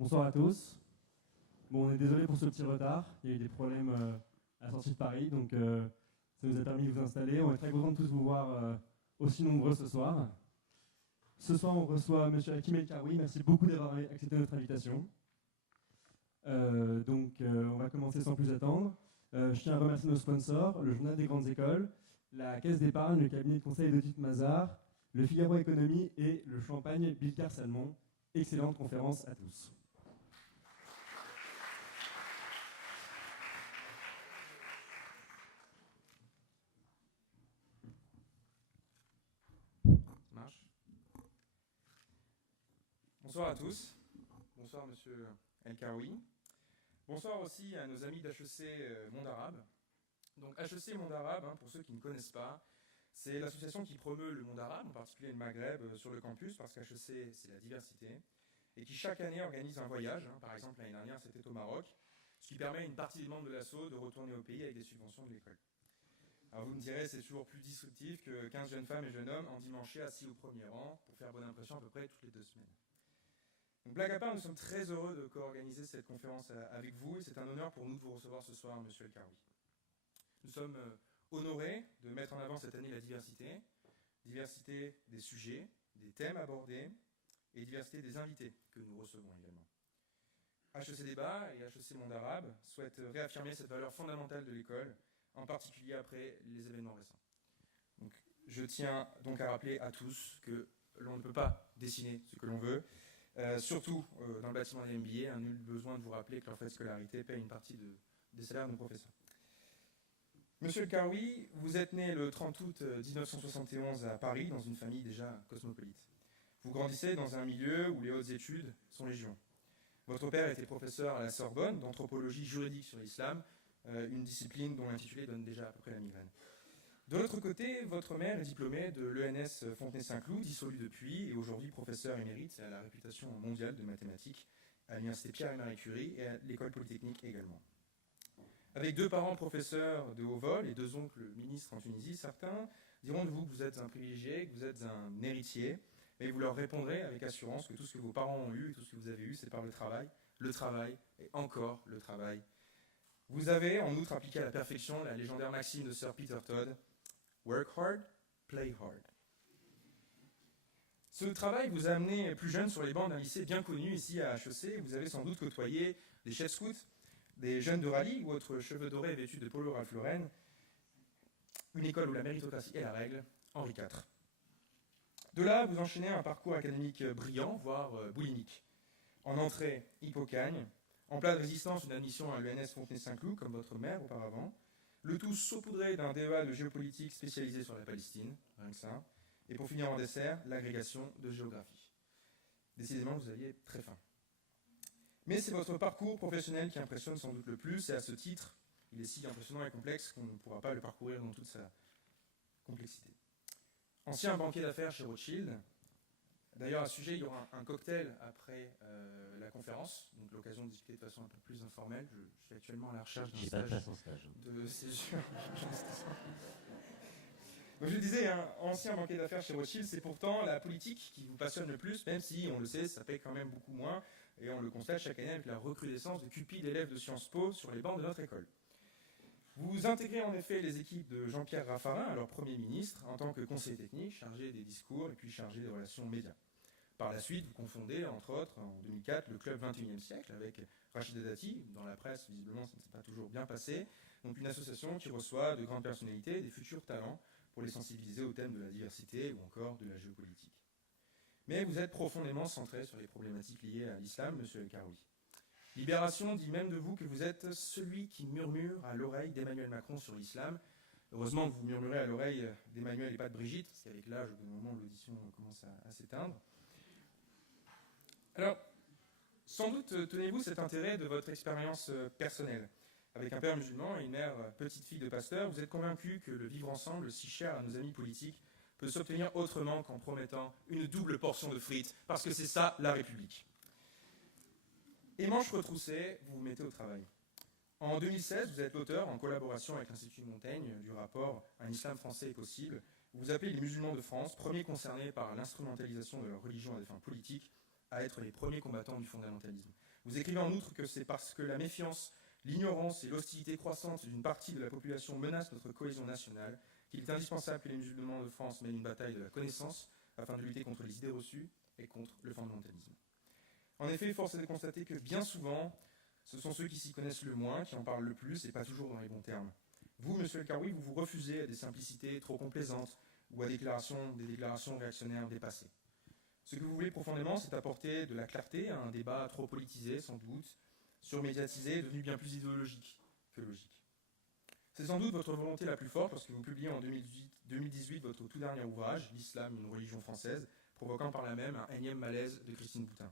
Bonsoir à tous. Bon, on est désolé pour ce petit retard. Il y a eu des problèmes à la sortie de Paris, donc ça nous a permis de vous installer. On est très contents de tous vous voir aussi nombreux ce soir. Ce soir, on reçoit M. Hakim El Karoui. Merci beaucoup d'avoir accepté notre invitation. On va commencer sans plus attendre. Je tiens à remercier nos sponsors, le Journal des Grandes Écoles, la Caisse d'Épargne, le cabinet de conseil et d'audit Mazars, le Figaro Économie et le champagne Bilkar Salmon. Excellente conférence à tous. Bonsoir à tous. Bonsoir Monsieur El Karoui. Bonsoir aussi à nos amis d'HEC Monde Arabe. Donc HEC Monde Arabe, pour ceux qui ne connaissent pas, c'est l'association qui promeut le monde arabe, en particulier le Maghreb, sur le campus, parce qu'HEC, c'est la diversité, et qui chaque année organise un voyage. Par exemple, l'année dernière, c'était au Maroc, ce qui permet à une partie des membres de l'ASSO de retourner au pays avec des subventions de l'école. Alors vous me direz, c'est toujours plus disruptif que 15 jeunes femmes et jeunes hommes endimanchés assis au premier rang pour faire bonne impression à peu près toutes les 2 semaines. Donc, blague à part, nous sommes très heureux de co-organiser cette conférence avec vous et c'est un honneur pour nous de vous recevoir ce soir, Monsieur El Karoui. Nous sommes honorés de mettre en avant cette année la diversité des sujets, des thèmes abordés et diversité des invités que nous recevons également. HEC Débat et HEC Monde Arabe souhaitent réaffirmer cette valeur fondamentale de l'école, en particulier après les événements récents. Donc, je tiens donc à rappeler à tous que l'on ne peut pas dessiner ce que l'on veut, surtout dans le bâtiment des MBA, nul besoin de vous rappeler que leur frais de scolarité paye une partie des salaires de nos professeurs. Monsieur El Karoui, vous êtes né le 30 août 1971 à Paris, dans une famille déjà cosmopolite. Vous grandissez dans un milieu où les hautes études sont légion. Votre père était professeur à la Sorbonne d'anthropologie juridique sur l'islam, une discipline dont l'intitulé donne déjà à peu près la migraine. De l'autre côté, votre mère est diplômée de l'ENS Fontenay-Saint-Cloud, dissolu depuis, et aujourd'hui professeur émérite à la réputation mondiale de mathématiques à l'université Pierre et Marie Curie et à l'école polytechnique également. Avec 2 parents professeurs de haut vol et 2 oncles ministres en Tunisie, certains diront de vous que vous êtes un privilégié, que vous êtes un héritier, mais vous leur répondrez avec assurance que tout ce que vos parents ont eu et tout ce que vous avez eu, c'est par le travail et encore le travail. Vous avez en outre appliqué à la perfection la légendaire maxime de Sir Peter Todd, Work hard, play hard. Ce travail vous a amené plus jeune sur les bancs d'un lycée bien connu ici à HEC. Vous avez sans doute côtoyé des chefs scouts, des jeunes de rallye ou autres cheveux dorés vêtus de polo Ralph Lauren. Une école où la méritocratie est la règle, Henri IV. De là, vous enchaînez un parcours académique brillant, voire boulimique. En entrée, Hippocagne. En plat de résistance, une admission à l'ENS Fontenay-Saint-Cloud, comme votre mère auparavant. Le tout saupoudré d'un DEA de géopolitique spécialisé sur la Palestine, rien que ça. Et pour finir en dessert, l'agrégation de géographie. Décidément, vous aviez très faim. Mais c'est votre parcours professionnel qui impressionne sans doute le plus, et à ce titre, il est si impressionnant et complexe qu'on ne pourra pas le parcourir dans toute sa complexité. Ancien banquier d'affaires chez Rothschild. D'ailleurs, à ce sujet, il y aura un cocktail après la conférence, donc l'occasion de discuter de façon un peu plus informelle. Je suis actuellement à la recherche d'un stage de césure. Donc je le disais, ancien banquier d'affaires chez Rothschild, c'est pourtant la politique qui vous passionne le plus, même si, on le sait, ça paye quand même beaucoup moins, et on le constate chaque année avec la recrudescence de cupides élèves de Sciences Po sur les bancs de notre école. Vous intégrez en effet les équipes de Jean-Pierre Raffarin, alors Premier ministre, en tant que conseiller technique, chargé des discours et puis chargé des relations médias. Par la suite, vous confondez, entre autres, en 2004, le Club 21e siècle avec Rachida Dati. Dans la presse, visiblement, ça ne s'est pas toujours bien passé. Donc une association qui reçoit de grandes personnalités, des futurs talents, pour les sensibiliser au thème de la diversité ou encore de la géopolitique. Mais vous êtes profondément centré sur les problématiques liées à l'islam, Monsieur El Karoui. Libération dit même de vous que vous êtes celui qui murmure à l'oreille d'Emmanuel Macron sur l'islam. Heureusement que vous murmurez à l'oreille d'Emmanuel et pas de Brigitte, parce qu'avec l'âge, au bout d'un moment, l'audition commence à s'éteindre. Alors, sans doute tenez-vous cet intérêt de votre expérience personnelle. Avec un père musulman et une mère petite fille de pasteur, vous êtes convaincu que le vivre ensemble, si cher à nos amis politiques, peut s'obtenir autrement qu'en promettant une double portion de frites, parce que c'est ça la République. Et manches retroussées, vous vous mettez au travail. En 2016, vous êtes l'auteur, en collaboration avec l'Institut Montaigne, du rapport « Un islam français est possible ». Vous appelez les musulmans de France, premiers concernés par l'instrumentalisation de leur religion à des fins politiques, à être les premiers combattants du fondamentalisme. Vous écrivez en outre que c'est parce que la méfiance, l'ignorance et l'hostilité croissante d'une partie de la population menacent notre cohésion nationale qu'il est indispensable que les musulmans de France mènent une bataille de la connaissance afin de lutter contre les idées reçues et contre le fondamentalisme. En effet, force est de constater que bien souvent, ce sont ceux qui s'y connaissent le moins qui en parlent le plus et pas toujours dans les bons termes. Vous, monsieur El-Karoui, vous vous refusez à des simplicités trop complaisantes ou à des déclarations réactionnaires dépassées. Ce que vous voulez profondément, c'est apporter de la clarté à un débat trop politisé, sans doute, surmédiatisé, devenu bien plus idéologique que logique. C'est sans doute votre volonté la plus forte lorsque vous publiez en 2018 votre tout dernier ouvrage, L'Islam, une religion française, provoquant par là même un énième malaise de Christine Boutin.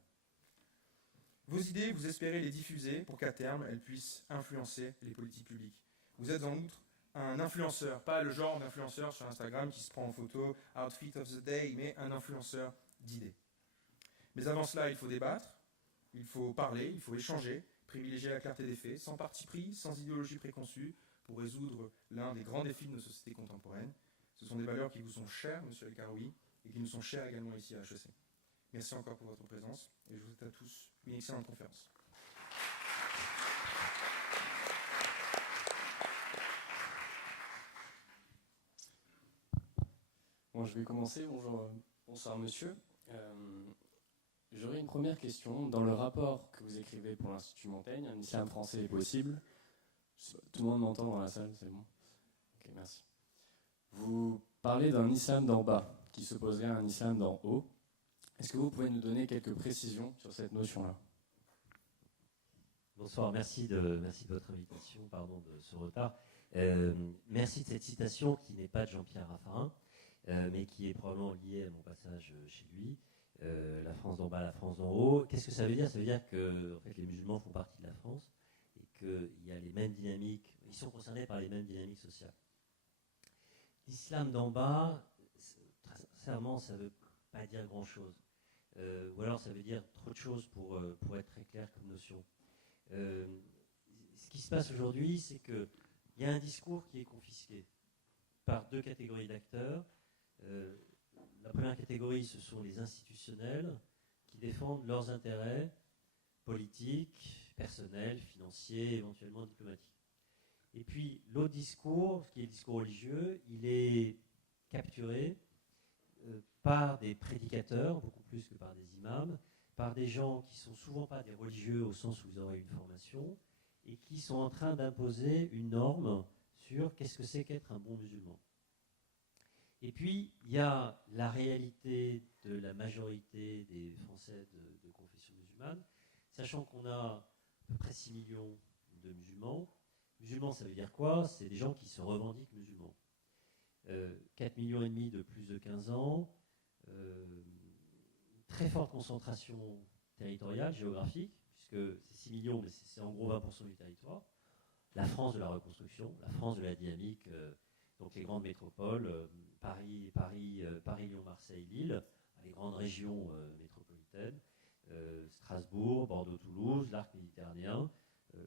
Vos idées, vous espérez les diffuser pour qu'à terme, elles puissent influencer les politiques publiques. Vous êtes en outre un influenceur, pas le genre d'influenceur sur Instagram qui se prend en photo, outfit of the day, mais un influenceur d'idées. Mais avant cela, il faut débattre, il faut parler, il faut échanger, privilégier la clarté des faits, sans parti pris, sans idéologie préconçue, pour résoudre l'un des grands défis de nos sociétés contemporaines. Ce sont des valeurs qui vous sont chères, monsieur El-Karoui, et qui nous sont chères également ici à HEC. Merci encore pour votre présence, et je vous souhaite à tous une excellente conférence. Bon, je vais commencer. Bonsoir monsieur. J'aurais une première question. Dans le rapport que vous écrivez pour l'Institut Montaigne, un islam français est possible. Tout le monde m'entend dans la salle, c'est bon? Ok, merci. Vous parlez d'un islam d'en bas qui s'opposerait à un islam d'en haut. Est-ce que vous pouvez nous donner quelques précisions sur cette notion-là? Bonsoir, merci de votre invitation, pardon de ce retard. Merci de cette citation qui n'est pas de Jean-Pierre Raffarin, mais qui est probablement liée à mon passage chez lui. La France d'en bas, la France d'en haut. Qu'est-ce que ça veut dire? Ça veut dire que en fait, les musulmans font partie de la France et qu'il y a les mêmes dynamiques, ils sont concernés par les mêmes dynamiques sociales. L'islam d'en bas, très sincèrement, ça ne veut pas dire grand-chose. Ou alors ça veut dire trop de choses pour être très clair comme notion. Ce qui se passe aujourd'hui, c'est qu'il y a un discours qui est confisqué par deux catégories d'acteurs. La première catégorie, ce sont les institutionnels qui défendent leurs intérêts politiques, personnels, financiers, éventuellement diplomatiques. Et puis l'autre discours, qui est le discours religieux, il est capturé par des prédicateurs, beaucoup plus que par des imams, par des gens qui ne sont souvent pas des religieux au sens où ils auraient une formation, et qui sont en train d'imposer une norme sur qu'est-ce que c'est qu'être un bon musulman. Et puis, il y a la réalité de la majorité des Français de confession musulmane, sachant qu'on a à peu près 6 millions de musulmans. Musulmans, ça veut dire quoi? C'est des gens qui se revendiquent musulmans. 4,5 millions de plus de 15 ans, très forte concentration territoriale, géographique, puisque c'est 6 millions, mais c'est en gros 20% du territoire. La France de la reconstruction, la France de la dynamique, donc les grandes métropoles, Paris, Lyon, Marseille, Lille, les grandes régions métropolitaines, Strasbourg, Bordeaux, Toulouse, l'arc méditerranéen.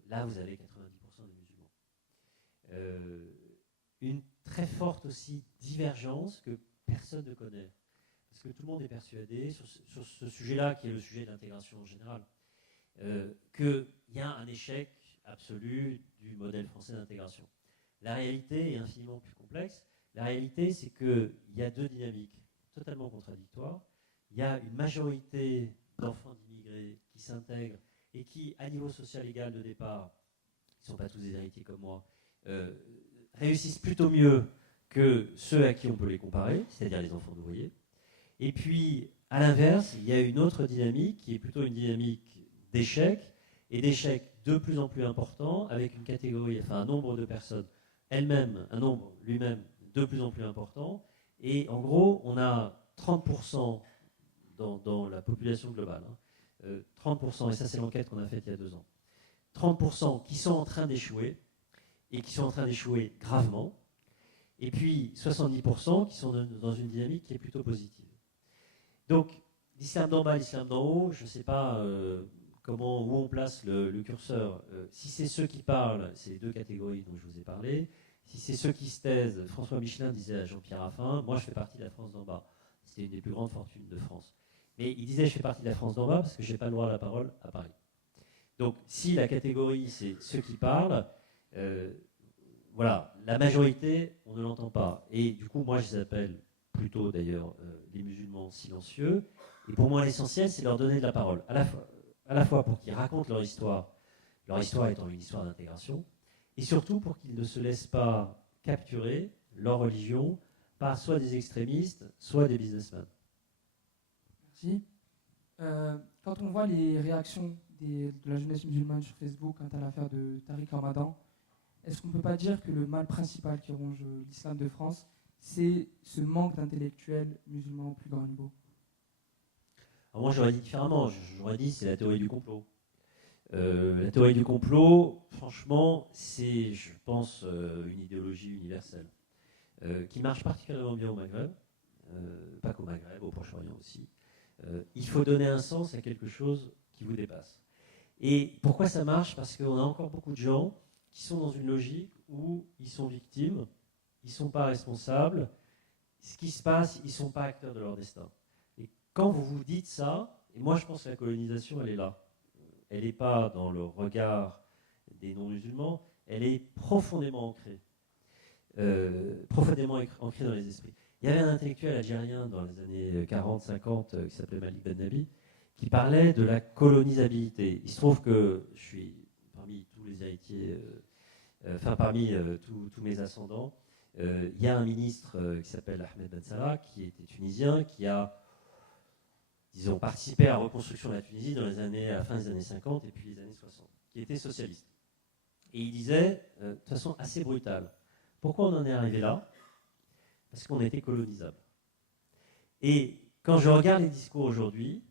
Là, vous avez 90% des musulmans. Une très forte aussi divergence que personne ne connaît. Parce que tout le monde est persuadé, sur ce sujet-là, qui est le sujet d'intégration en général, qu'il y a un échec absolu du modèle français d'intégration. La réalité est infiniment plus complexe. La réalité, c'est qu'il y a deux dynamiques totalement contradictoires. Il y a une majorité d'enfants d'immigrés qui s'intègrent et qui, à niveau social égal de départ, ils ne sont pas tous des héritiers comme moi, réussissent plutôt mieux que ceux à qui on peut les comparer, c'est-à-dire les enfants d'ouvriers. Et puis, à l'inverse, il y a une autre dynamique qui est plutôt une dynamique d'échec, et d'échecs de plus en plus importants, avec une catégorie, enfin un nombre de personnes elles-mêmes, un nombre lui-même de plus en plus important. Et en gros, on a 30% dans la population globale, 30%, et ça c'est l'enquête qu'on a faite il y a 2 ans, 30% qui sont en train d'échouer, et qui sont en train d'échouer gravement, et puis 70% qui sont dans une dynamique qui est plutôt positive. Donc, l'islam d'en bas, l'islam d'en haut, je ne sais pas où on place le curseur. Si c'est ceux qui parlent, c'est les deux catégories dont je vous ai parlé. Si c'est ceux qui se taisent, François Michelin disait à Jean-Pierre Raffarin, moi je fais partie de la France d'en bas. C'est une des plus grandes fortunes de France. Mais il disait, je fais partie de la France d'en bas parce que je n'ai pas le droit à la parole à Paris. Donc, si la catégorie, c'est ceux qui parlent, voilà, la majorité, on ne l'entend pas. Et du coup, moi, je les appelle plutôt, d'ailleurs, les musulmans silencieux. Et pour moi, l'essentiel, c'est leur donner de la parole. À la fois pour qu'ils racontent leur histoire étant une histoire d'intégration, et surtout pour qu'ils ne se laissent pas capturer leur religion par soit des extrémistes, soit des businessmen. Merci. Quand on voit les réactions de la jeunesse musulmane sur Facebook quant à l'affaire de Tariq Ramadan, est-ce qu'on ne peut pas dire que le mal principal qui ronge l'islam de France, c'est ce manque d'intellectuels musulmans au plus grand niveau? Alors moi, j'aurais dit différemment. J'aurais dit c'est la théorie du complot. La théorie du complot, franchement, c'est, je pense, une idéologie universelle qui marche particulièrement bien au Maghreb, pas qu'au Maghreb, au Proche-Orient aussi. Il faut donner un sens à quelque chose qui vous dépasse. Et pourquoi ça marche? Parce qu'on a encore beaucoup de gens qui sont dans une logique où ils sont victimes, ils ne sont pas responsables, ce qui se passe, ils ne sont pas acteurs de leur destin. Et quand vous vous dites ça, et moi je pense que la colonisation, elle est là. Elle n'est pas dans le regard des non-musulmans, elle est profondément ancrée. Profondément ancrée dans les esprits. Il y avait un intellectuel algérien dans les années 40-50 qui s'appelait Malik Ben Nabi, qui parlait de la colonisabilité. Il se trouve que je suis parmi tous les héritiers, parmi tous mes ascendants, il y a un ministre qui s'appelle Ahmed Ben Salah, qui était tunisien, qui a, disons, participé à la reconstruction de la Tunisie dans à la fin des années 50 et puis les années 60, qui était socialiste. Et il disait, de façon assez brutale, pourquoi on en est arrivé là? Parce qu'on était colonisable. Et quand je regarde les discours aujourd'hui,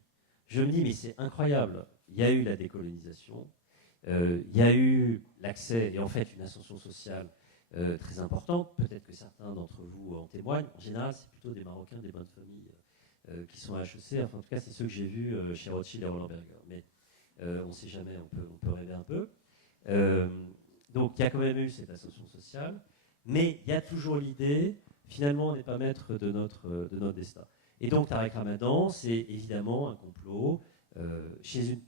je me dis, mais c'est incroyable. Il y a eu la décolonisation, il y a eu l'accès, et en fait une ascension sociale très importante. Peut-être que certains d'entre vous en témoignent. En général, c'est plutôt des Marocains, des bonnes familles qui sont à HEC. Enfin, en tout cas, c'est ceux que j'ai vus chez Rothschild et Roland Berger. Mais on ne sait jamais, on peut rêver un peu. Donc, il y a quand même eu cette ascension sociale. Mais il y a toujours l'idée, finalement, on n'est pas maître de notre destin. Et donc, Tariq Ramadan, c'est évidemment un complot chez une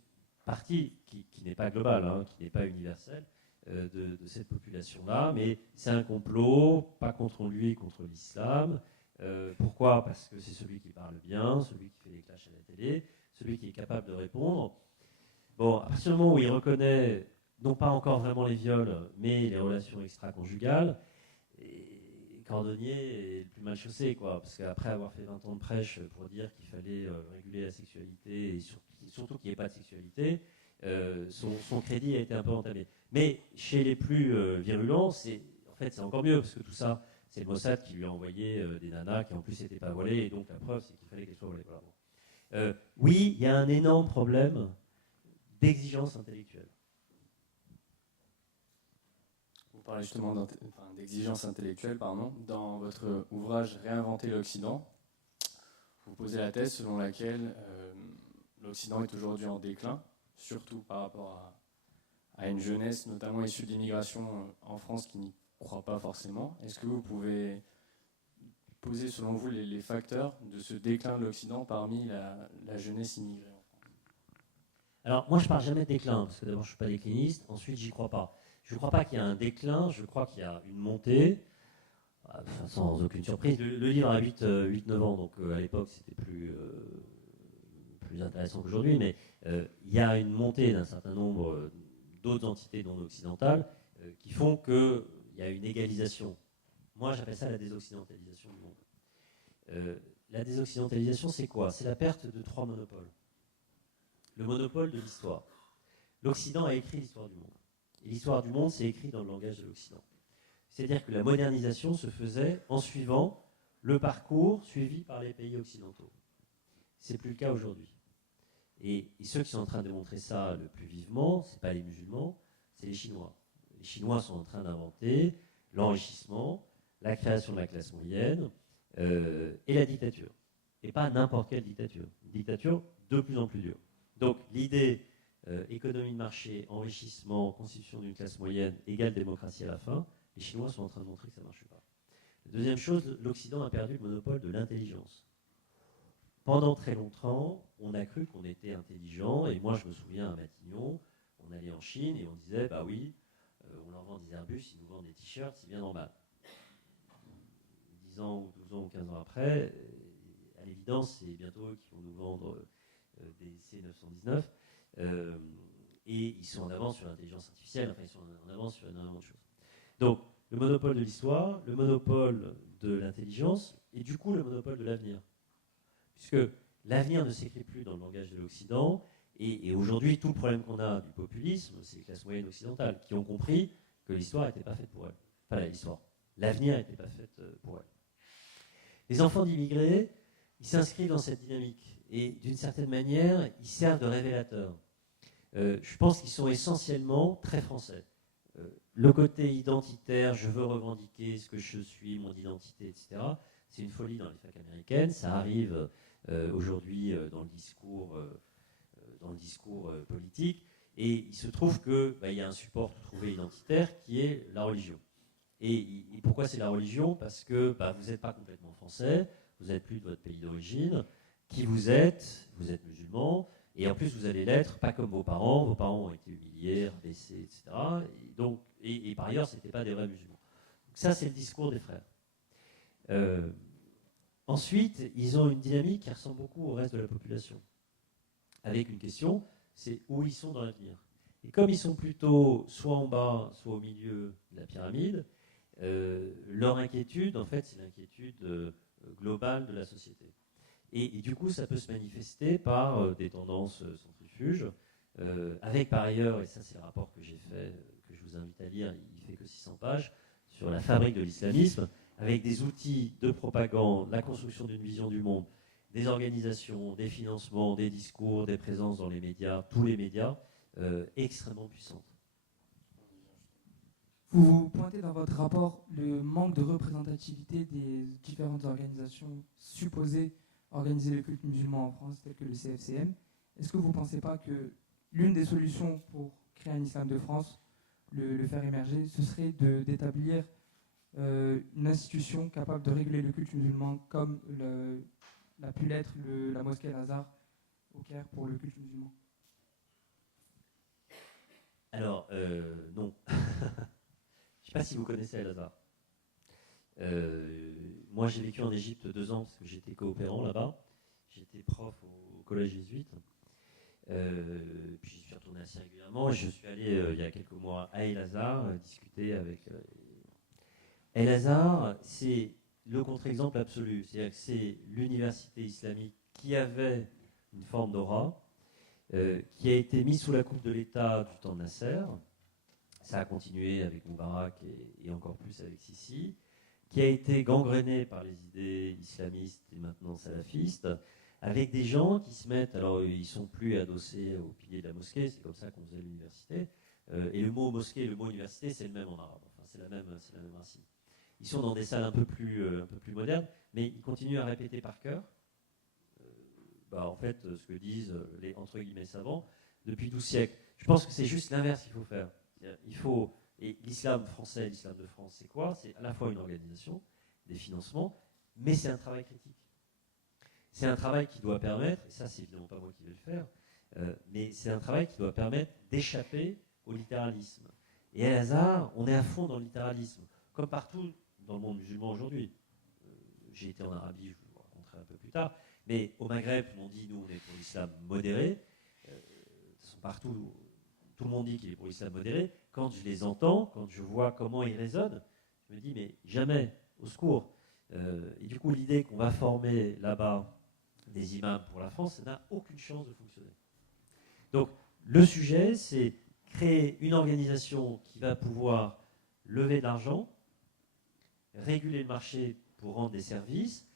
partie qui n'est pas globale, hein, qui n'est pas universelle, de cette population-là, mais c'est un complot, pas contre lui, contre l'islam. Pourquoi? Parce que c'est celui qui parle bien, celui qui fait des clashs à la télé, celui qui est capable de répondre. Bon, à partir du moment où il reconnaît, non pas encore vraiment les viols, mais les relations extra-conjugales, Cordonnier est le plus mal chaussé, quoi, parce qu'après avoir fait 20 ans de prêche pour dire qu'il fallait réguler la sexualité et surtout qu'il n'y ait pas de sexualité, son crédit a été un peu entamé. Mais chez les plus virulents, c'est encore mieux, parce que tout ça, c'est le Mossad qui lui a envoyé des nanas qui en plus n'étaient pas voilées, et donc la preuve, c'est qu'il fallait qu'elles soient voilées. Voilà. Oui, il y a un énorme problème d'exigence intellectuelle. Vous parlez justement d'exigence intellectuelle, dans votre ouvrage Réinventer l'Occident, vous posez la thèse selon laquelle l'Occident est aujourd'hui en déclin, surtout par rapport à une jeunesse, notamment issue de l'immigration en France, qui n'y croit pas forcément. Est-ce que vous pouvez poser, selon vous, les facteurs de ce déclin de l'Occident parmi la jeunesse immigrée en France? Alors, moi, je ne parle jamais de déclin, parce que d'abord, je ne suis pas décliniste, ensuite, j'y crois pas. Je ne crois pas qu'il y a un déclin, je crois qu'il y a une montée, sans aucune surprise. Le livre a 8-9 ans, donc à l'époque c'était plus intéressant qu'aujourd'hui, mais il y a une montée d'un certain nombre d'autres entités non occidentales qui font qu'il y a une égalisation. Moi j'appelle ça la désoccidentalisation du monde. La désoccidentalisation, c'est quoi? C'est la perte de 3 monopoles. Le monopole de l'histoire. L'Occident a écrit l'histoire du monde. Et l'histoire du monde, c'est écrit dans le langage de l'Occident. C'est-à-dire que la modernisation se faisait en suivant le parcours suivi par les pays occidentaux. C'est plus le cas aujourd'hui. Et ceux qui sont en train de démontrer ça le plus vivement, ce n'est pas les musulmans, c'est les Chinois. Les Chinois sont en train d'inventer l'enrichissement, la création de la classe moyenne et la dictature. Et pas n'importe quelle dictature. Une dictature de plus en plus dure. Donc l'idée économie de marché, enrichissement, constitution d'une classe moyenne, égale démocratie à la fin, les Chinois sont en train de montrer que ça ne marche pas. La deuxième chose, l'Occident a perdu le monopole de l'intelligence. Pendant très longtemps, on a cru qu'on était intelligent. Et moi, je me souviens à Matignon, on allait en Chine et on disait, bah oui, on leur vend des Airbus, ils nous vendent des t-shirts, c'est bien normal. 10 ans ou 12 ans ou 15 ans après, à l'évidence, c'est bientôt eux qui vont nous vendre des C919. Et ils sont en avance sur l'intelligence artificielle, enfin ils sont en avance sur énormément de choses. Donc, le monopole de l'histoire, le monopole de l'intelligence, et du coup le monopole de l'avenir. Puisque l'avenir ne s'écrit plus dans le langage de l'Occident, et aujourd'hui, tout le problème qu'on a du populisme, c'est les classes moyennes occidentales qui ont compris que l'histoire n'était pas faite pour elles. Enfin, l'histoire, l'avenir n'était pas fait pour elles. Les enfants d'immigrés, ils s'inscrivent dans cette dynamique, et d'une certaine manière, ils servent de révélateurs. Je pense qu'ils sont essentiellement très français. Le côté identitaire, je veux revendiquer ce que je suis, mon identité, etc., c'est une folie dans les facs américaines. Ça arrive aujourd'hui dans le discours politique. Et il se trouve qu'il y a un support tout trouvé identitaire qui est la religion. Et pourquoi c'est la religion? Parce que vous n'êtes pas complètement français, vous n'êtes plus de votre pays d'origine. Qui vous êtes musulman. Et en plus, vous allez l'être, pas comme vos parents ont été humiliés, rabaissés, etc. Et par ailleurs, ce n'étaient pas des vrais musulmans. Donc ça, c'est le discours des frères. Ensuite, ils ont une dynamique qui ressemble beaucoup au reste de la population. Avec une question, c'est où ils sont dans l'avenir. Et comme ils sont plutôt soit en bas, soit au milieu de la pyramide, leur inquiétude, en fait, c'est l'inquiétude globale de la société. Et du coup, ça peut se manifester par des tendances centrifuges, avec par ailleurs, et ça c'est le rapport que j'ai fait, que je vous invite à lire, il fait que 600 pages, sur la fabrique de l'islamisme, avec des outils de propagande, la construction d'une vision du monde, des organisations, des financements, des discours, des présences dans les médias, tous les médias, extrêmement puissantes. Vous pointez dans votre rapport le manque de représentativité des différentes organisations supposées organiser le culte musulman en France, telles que le CFCM. Est-ce que vous ne pensez pas que l'une des solutions pour créer un islam de France, le faire émerger, ce serait d'établir une institution capable de réguler le culte musulman comme l'a pu l'être la mosquée Al-Azhar au Caire pour le culte musulman? Alors, non. Je ne sais pas si vous connaissez Al-Azhar. Moi, j'ai vécu en Égypte 2 ans parce que j'étais coopérant là-bas. J'étais prof au collège jésuite. Puis je suis retourné assez régulièrement. Je suis allé il y a quelques mois à El-Azhar discuter avec. El-Azhar, c'est le contre-exemple absolu. C'est-à-dire que c'est l'université islamique qui avait une forme d'aura, qui a été mise sous la coupe de l'État du temps de Nasser. Ça a continué avec Moubarak et encore plus avec Sisi, qui a été gangréné par les idées islamistes et maintenant salafistes, avec des gens qui se mettent, alors ils ne sont plus adossés au pilier de la mosquée, c'est comme ça qu'on faisait l'université, et le mot mosquée et le mot université, c'est le même en arabe, enfin, c'est la même racine. Ils sont dans des salles un peu plus modernes, mais ils continuent à répéter par cœur, en fait, ce que disent les entre guillemets savants depuis 12 siècles. Je pense que c'est juste l'inverse qu'il faut faire. Et l'islam français, l'islam de France, c'est quoi? C'est à la fois une organisation, des financements, mais c'est un travail critique. C'est un travail qui doit permettre, et ça c'est évidemment pas moi qui vais le faire, mais c'est un travail qui doit permettre d'échapper au littéralisme. Et à Al-Azhar, on est à fond dans le littéralisme, comme partout dans le monde musulman aujourd'hui. J'ai été en Arabie, je vous le raconterai un peu plus tard, mais au Maghreb, on dit, nous on est pour l'islam modéré, partout, tout le monde dit qu'il est pour l'islam modéré. Quand je les entends, quand je vois comment ils raisonnent, je me dis, mais jamais, au secours. Et du coup, l'idée qu'on va former là-bas des imams pour la France, ça n'a aucune chance de fonctionner. Donc, le sujet, c'est créer une organisation qui va pouvoir lever de l'argent, réguler le marché pour rendre des services,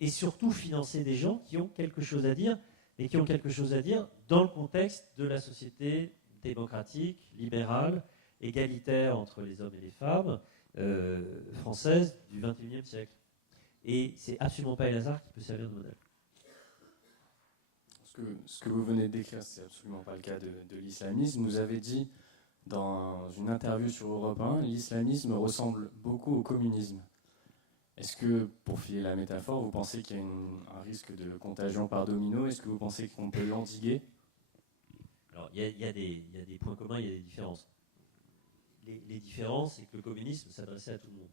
et surtout financer des gens qui ont quelque chose à dire, mais qui ont quelque chose à dire dans le contexte de la société démocratique, libérale, égalitaire entre les hommes et les femmes, française du XXIe siècle. Et c'est absolument pas El-Azhar qui peut servir de modèle. Ce que vous venez de décrire, c'est absolument pas le cas de l'islamisme. Vous avez dit dans une interview sur Europe 1, l'islamisme ressemble beaucoup au communisme. Est-ce que, pour filer la métaphore, vous pensez qu'il y a un risque de contagion par domino? Est-ce que vous pensez qu'on peut l'endiguer? Alors, il y a des points communs, il y a des différences. Les différences, c'est que le communisme s'adressait à tout le monde.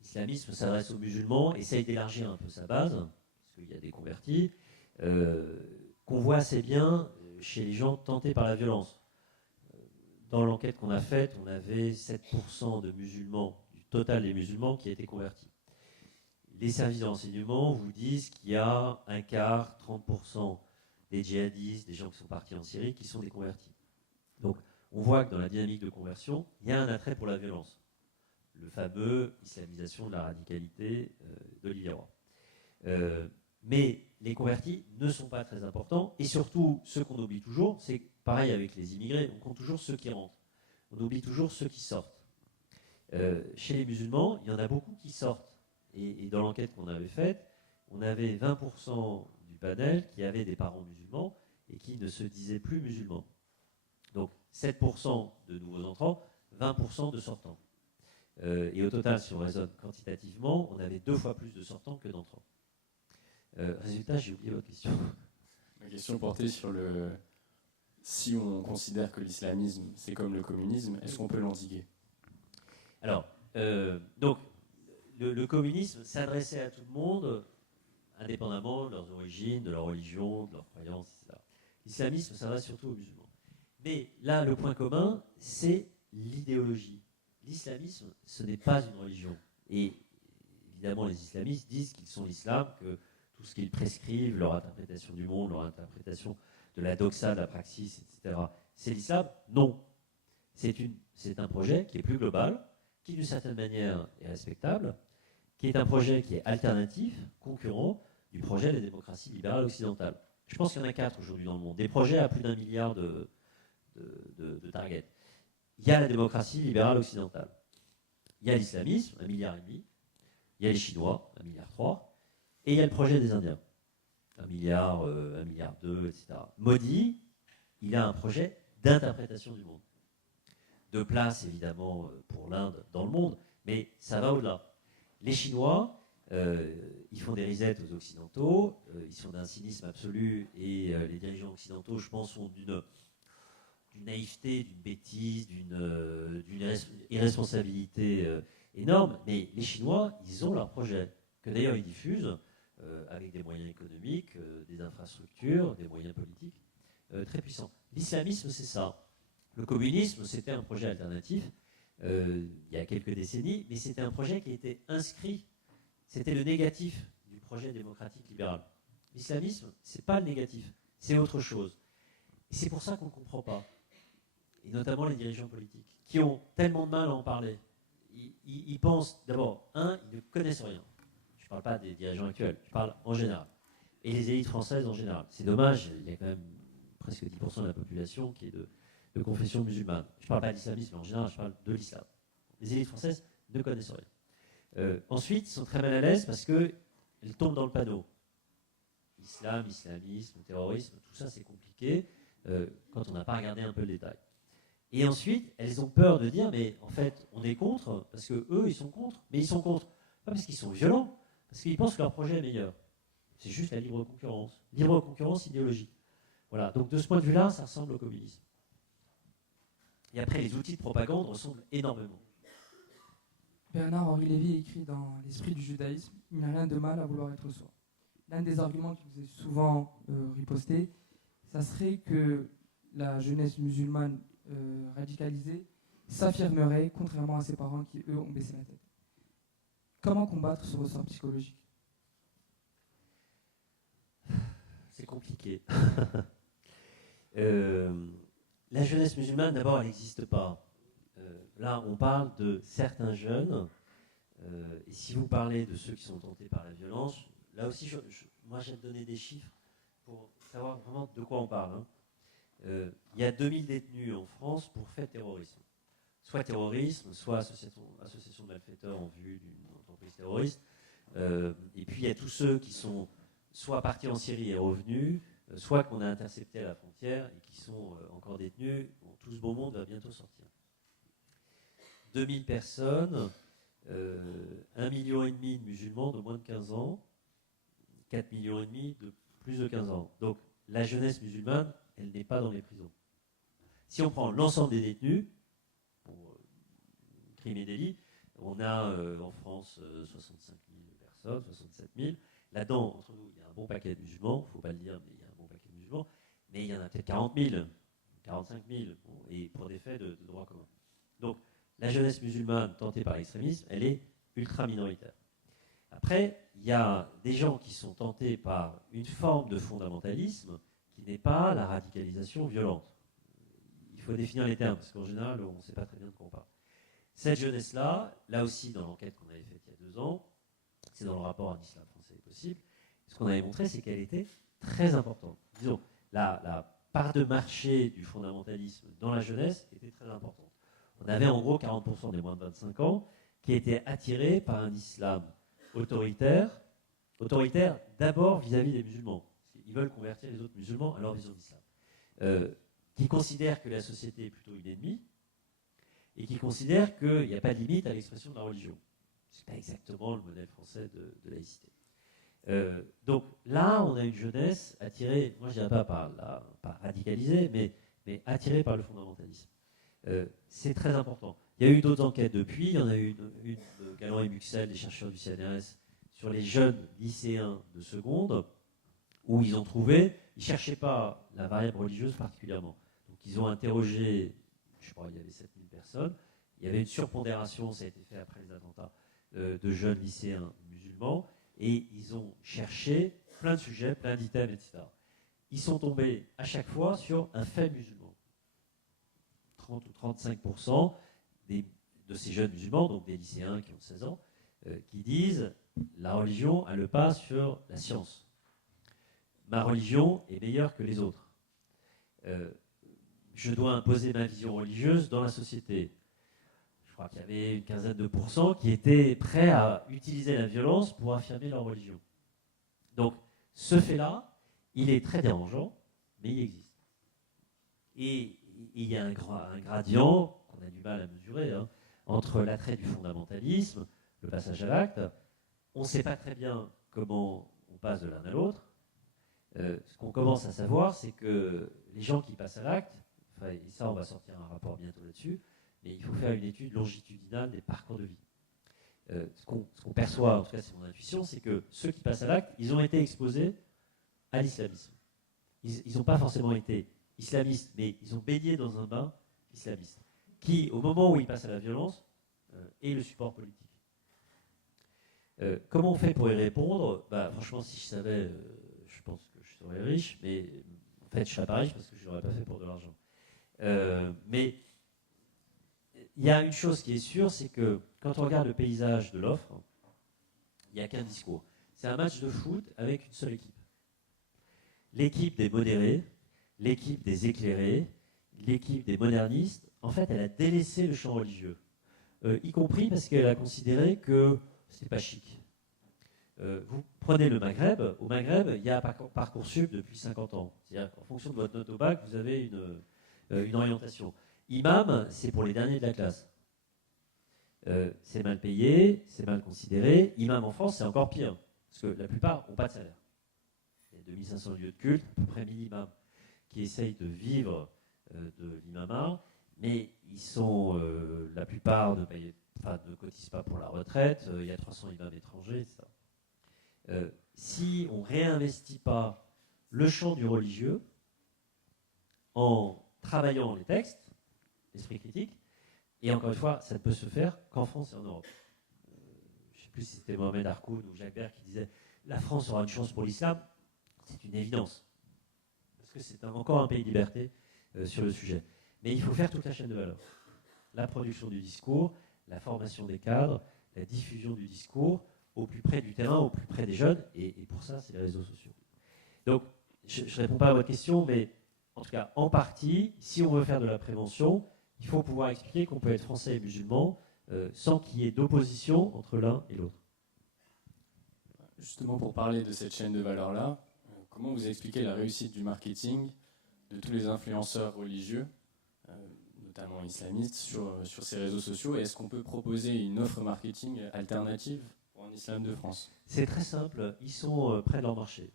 L'islamisme s'adresse aux musulmans, essaye d'élargir un peu sa base, parce qu'il y a des convertis, qu'on voit assez bien chez les gens tentés par la violence. Dans l'enquête qu'on a faite, on avait 7% de musulmans, du total des musulmans, qui étaient convertis. Les services de renseignement vous disent qu'il y a un quart, 30% des djihadistes, des gens qui sont partis en Syrie, qui sont des convertis. Donc, on voit que dans la dynamique de conversion, il y a un attrait pour la violence. Le fameux islamisation de la radicalité d'Olivier Roy. Mais les convertis ne sont pas très importants, et surtout, ceux qu'on oublie toujours, c'est pareil avec les immigrés, on compte toujours ceux qui rentrent. On oublie toujours ceux qui sortent. Chez les musulmans, il y en a beaucoup qui sortent. Et dans l'enquête qu'on avait faite, on avait 20% du panel qui avaient des parents musulmans et qui ne se disaient plus musulmans. Donc 7% de nouveaux entrants, 20% de sortants. Et au total, si on raisonne quantitativement, on avait 2 fois plus de sortants que d'entrants. Résultat, j'ai oublié votre question. Ma question portait sur le... Si on considère que l'islamisme, c'est comme le communisme, est-ce qu'on peut l'endiguer? Alors, donc, le communisme s'adressait à tout le monde, indépendamment de leurs origines, de leur religion, de leurs croyances, etc. L'islamisme s'adresse surtout aux musulmans. Mais là, le point commun, c'est l'idéologie. L'islamisme, ce n'est pas une religion. Et évidemment, les islamistes disent qu'ils sont l'islam, que tout ce qu'ils prescrivent, leur interprétation du monde, leur interprétation de la doxa, de la praxis, etc., c'est l'islam. Non. C'est un projet qui est plus global, qui d'une certaine manière est respectable, qui est un projet qui est alternatif, concurrent du projet des démocraties libérales occidentales. Je pense qu'il y en a 4 aujourd'hui dans le monde, des projets à plus d'1 milliard de targets. Il y a la démocratie libérale occidentale. Il y a l'islamisme, 1,5 milliard. Il y a les Chinois, 1,3 milliard. Et il y a le projet des Indiens, 1 milliard, 1,2 milliard, etc. Modi, il a un projet d'interprétation du monde. De place, évidemment, pour l'Inde dans le monde, mais ça va au-delà. Les Chinois, ils font des risettes aux Occidentaux, ils sont d'un cynisme absolu, et les dirigeants occidentaux, je pense, sont d'une naïveté, d'une bêtise, d'une irresponsabilité énorme. Mais les Chinois, ils ont leur projet, que d'ailleurs ils diffusent avec des moyens économiques, des infrastructures, des moyens politiques très puissants. L'islamisme, c'est ça. Le communisme, c'était un projet alternatif il y a quelques décennies, mais c'était un projet qui était inscrit, c'était le négatif du projet démocratique libéral. L'islamisme, c'est pas le négatif, c'est autre chose. Et c'est pour ça qu'on ne comprend pas. Et notamment les dirigeants politiques, qui ont tellement de mal à en parler. Ils pensent, d'abord, ils ne connaissent rien. Je ne parle pas des dirigeants actuels, je parle en général. Et les élites françaises en général. C'est dommage, il y a quand même presque 10% de la population qui est de confession musulmane. Je ne parle pas d'islamisme, mais en général, je parle de l'islam. Les élites françaises ne connaissent rien. Ensuite, ils sont très mal à l'aise parce qu'elles tombent dans le panneau. Islam, islamisme, terrorisme, tout ça, c'est compliqué quand on n'a pas regardé un peu le détail. Et ensuite, elles ont peur de dire, mais en fait, on est contre, parce qu'eux, ils sont contre. Mais ils sont contre, pas parce qu'ils sont violents, parce qu'ils pensent que leur projet est meilleur. C'est juste la libre concurrence. Libre concurrence idéologique. Voilà, donc de ce point de vue-là, ça ressemble au communisme. Et après, les outils de propagande ressemblent énormément. Bernard-Henri Lévy écrit dans L'esprit du judaïsme, il n'y a rien de mal à vouloir être soi. L'un des arguments qui vous est souvent riposté, ça serait que la jeunesse musulmane radicalisée s'affirmerait contrairement à ses parents qui, eux, ont baissé la tête. Comment combattre ce ressort psychologique? C'est compliqué. La jeunesse musulmane, d'abord, elle n'existe pas. Là, on parle de certains jeunes, et si vous parlez de ceux qui sont tentés par la violence, là aussi, moi, j'ai donné des chiffres pour savoir vraiment de quoi on parle. Il y a 2000 détenus en France pour fait terrorisme. Soit terrorisme, soit association de malfaiteurs en vue d'une entreprise terroriste. Et puis, il y a tous ceux qui sont soit partis en Syrie et revenus, soit qu'on a interceptés à la frontière et qui sont encore détenus. Bon, tout ce beau monde va bientôt sortir. 2000 personnes, 1,5 million de musulmans de moins de 15 ans, 4,5 millions de plus de 15 ans. Donc la jeunesse musulmane, elle n'est pas dans les prisons. Si on prend l'ensemble des détenus, pour crimes et délits, on a en France 65 000 personnes, 67 000. Là-dedans, entre nous, il y a un bon paquet de musulmans, il ne faut pas le dire, mais il y a un bon paquet de musulmans, mais il y en a peut-être 40 000, 45 000, bon, et pour des faits de droit commun. Donc la jeunesse musulmane tentée par l'extrémisme, elle est ultra minoritaire. Après, il y a des gens qui sont tentés par une forme de fondamentalisme qui n'est pas la radicalisation violente. Il faut définir les termes, parce qu'en général, on ne sait pas très bien de quoi on parle. Cette jeunesse-là, là aussi, dans l'enquête qu'on avait faite il y a 2 ans, c'est dans le rapport Un islam français possible, ce qu'on avait montré, c'est qu'elle était très importante. Disons, la part de marché du fondamentalisme dans la jeunesse était très importante. On avait en gros 40% des moins de 25 ans qui étaient attirés par un islam autoritaire d'abord vis-à-vis des musulmans. Ils veulent convertir les autres musulmans à leur vision d'islam. Qui considèrent que la société est plutôt une ennemie et qui considèrent qu'il n'y a pas de limite à l'expression de la religion. Ce n'est pas exactement le modèle français de laïcité. Donc là, on a une jeunesse attirée, moi je ne dirais pas par radicalisée, mais attirée par le fondamentalisme. C'est très important. Il y a eu d'autres enquêtes depuis. Il y en a eu une de Galland et Muxel, des chercheurs du CNRS, sur les jeunes lycéens de seconde, où ils ont trouvé, ils ne cherchaient pas la variable religieuse particulièrement. Donc ils ont interrogé, je crois qu'il y avait 7000 personnes, il y avait une surpondération, ça a été fait après les attentats, de jeunes lycéens musulmans, et ils ont cherché plein de sujets, plein d'items, etc. Ils sont tombés à chaque fois sur un fait musulman. 30 ou 35% de ces jeunes musulmans, donc des lycéens qui ont 16 ans, qui disent la religion a le pas sur la science. Ma religion est meilleure que les autres. Je dois imposer ma vision religieuse dans la société. Je crois qu'il y avait une quinzaine de pourcents qui étaient prêts à utiliser la violence pour affirmer leur religion. Donc, ce fait-là, il est très dérangeant, mais il existe. Et il y a un gradient qu'on a du mal à mesurer entre l'attrait du fondamentalisme, le passage à l'acte. On ne sait pas très bien comment on passe de l'un à l'autre. Ce qu'on commence à savoir, c'est que les gens qui passent à l'acte, et ça on va sortir un rapport bientôt là-dessus, mais il faut faire une étude longitudinale des parcours de vie. Ce qu'on perçoit, en tout cas c'est mon intuition, c'est que ceux qui passent à l'acte, ils ont été exposés à l'islamisme. Ils n'ont pas forcément été islamistes, mais ils ont baigné dans un bain islamiste, qui, au moment où ils passent à la violence, est le support politique. Comment on fait pour y répondre ? Franchement, si je savais, je pense que je serais riche, mais en fait, je ne serais pas riche parce que je ne l'aurais pas fait pour de l'argent. Mais il y a une chose qui est sûre, c'est que quand on regarde le paysage de l'offre, il n'y a qu'un discours. C'est un match de foot avec une seule équipe. L'équipe des modérés, l'équipe des éclairés, l'équipe des modernistes, en fait, elle a délaissé le champ religieux, y compris parce qu'elle a considéré que c'était pas chic. Vous prenez le Maghreb, au Maghreb, il y a Parcoursup depuis 50 ans. C'est-à-dire qu'en fonction de votre note au bac, vous avez une orientation. Imam, c'est pour les derniers de la classe. C'est mal payé, c'est mal considéré. Imam en France, c'est encore pire, parce que la plupart n'ont pas de salaire. Il y a 2500 lieux de culte, à peu près 1000 imams qui essayent de vivre de l'imamat, mais ils sont, la plupart ne cotisent pas pour la retraite, il y a 300 imams étrangers, etc. Si on ne réinvestit pas le champ du religieux en travaillant les textes, l'esprit critique, et encore une fois, ça ne peut se faire qu'en France et en Europe. Je ne sais plus si c'était Mohamed Harkoun ou Jacques Berg qui disait « La France aura une chance pour l'islam », c'est une évidence, parce que c'est encore un pays de liberté sur le sujet. Mais il faut faire toute la chaîne de valeur. La production du discours, la formation des cadres, la diffusion du discours au plus près du terrain, au plus près des jeunes, et pour ça, c'est les réseaux sociaux. Donc, je ne réponds pas à votre question, mais en tout cas, en partie, si on veut faire de la prévention, il faut pouvoir expliquer qu'on peut être français et musulman sans qu'il y ait d'opposition entre l'un et l'autre. Justement, pour parler de cette chaîne de valeur-là, comment vous expliquez la réussite du marketing de tous les influenceurs religieux, notamment islamistes, sur ces réseaux sociaux. Est-ce qu'on peut proposer une offre marketing alternative pour un islam de France? C'est très simple, ils sont près de leur marché.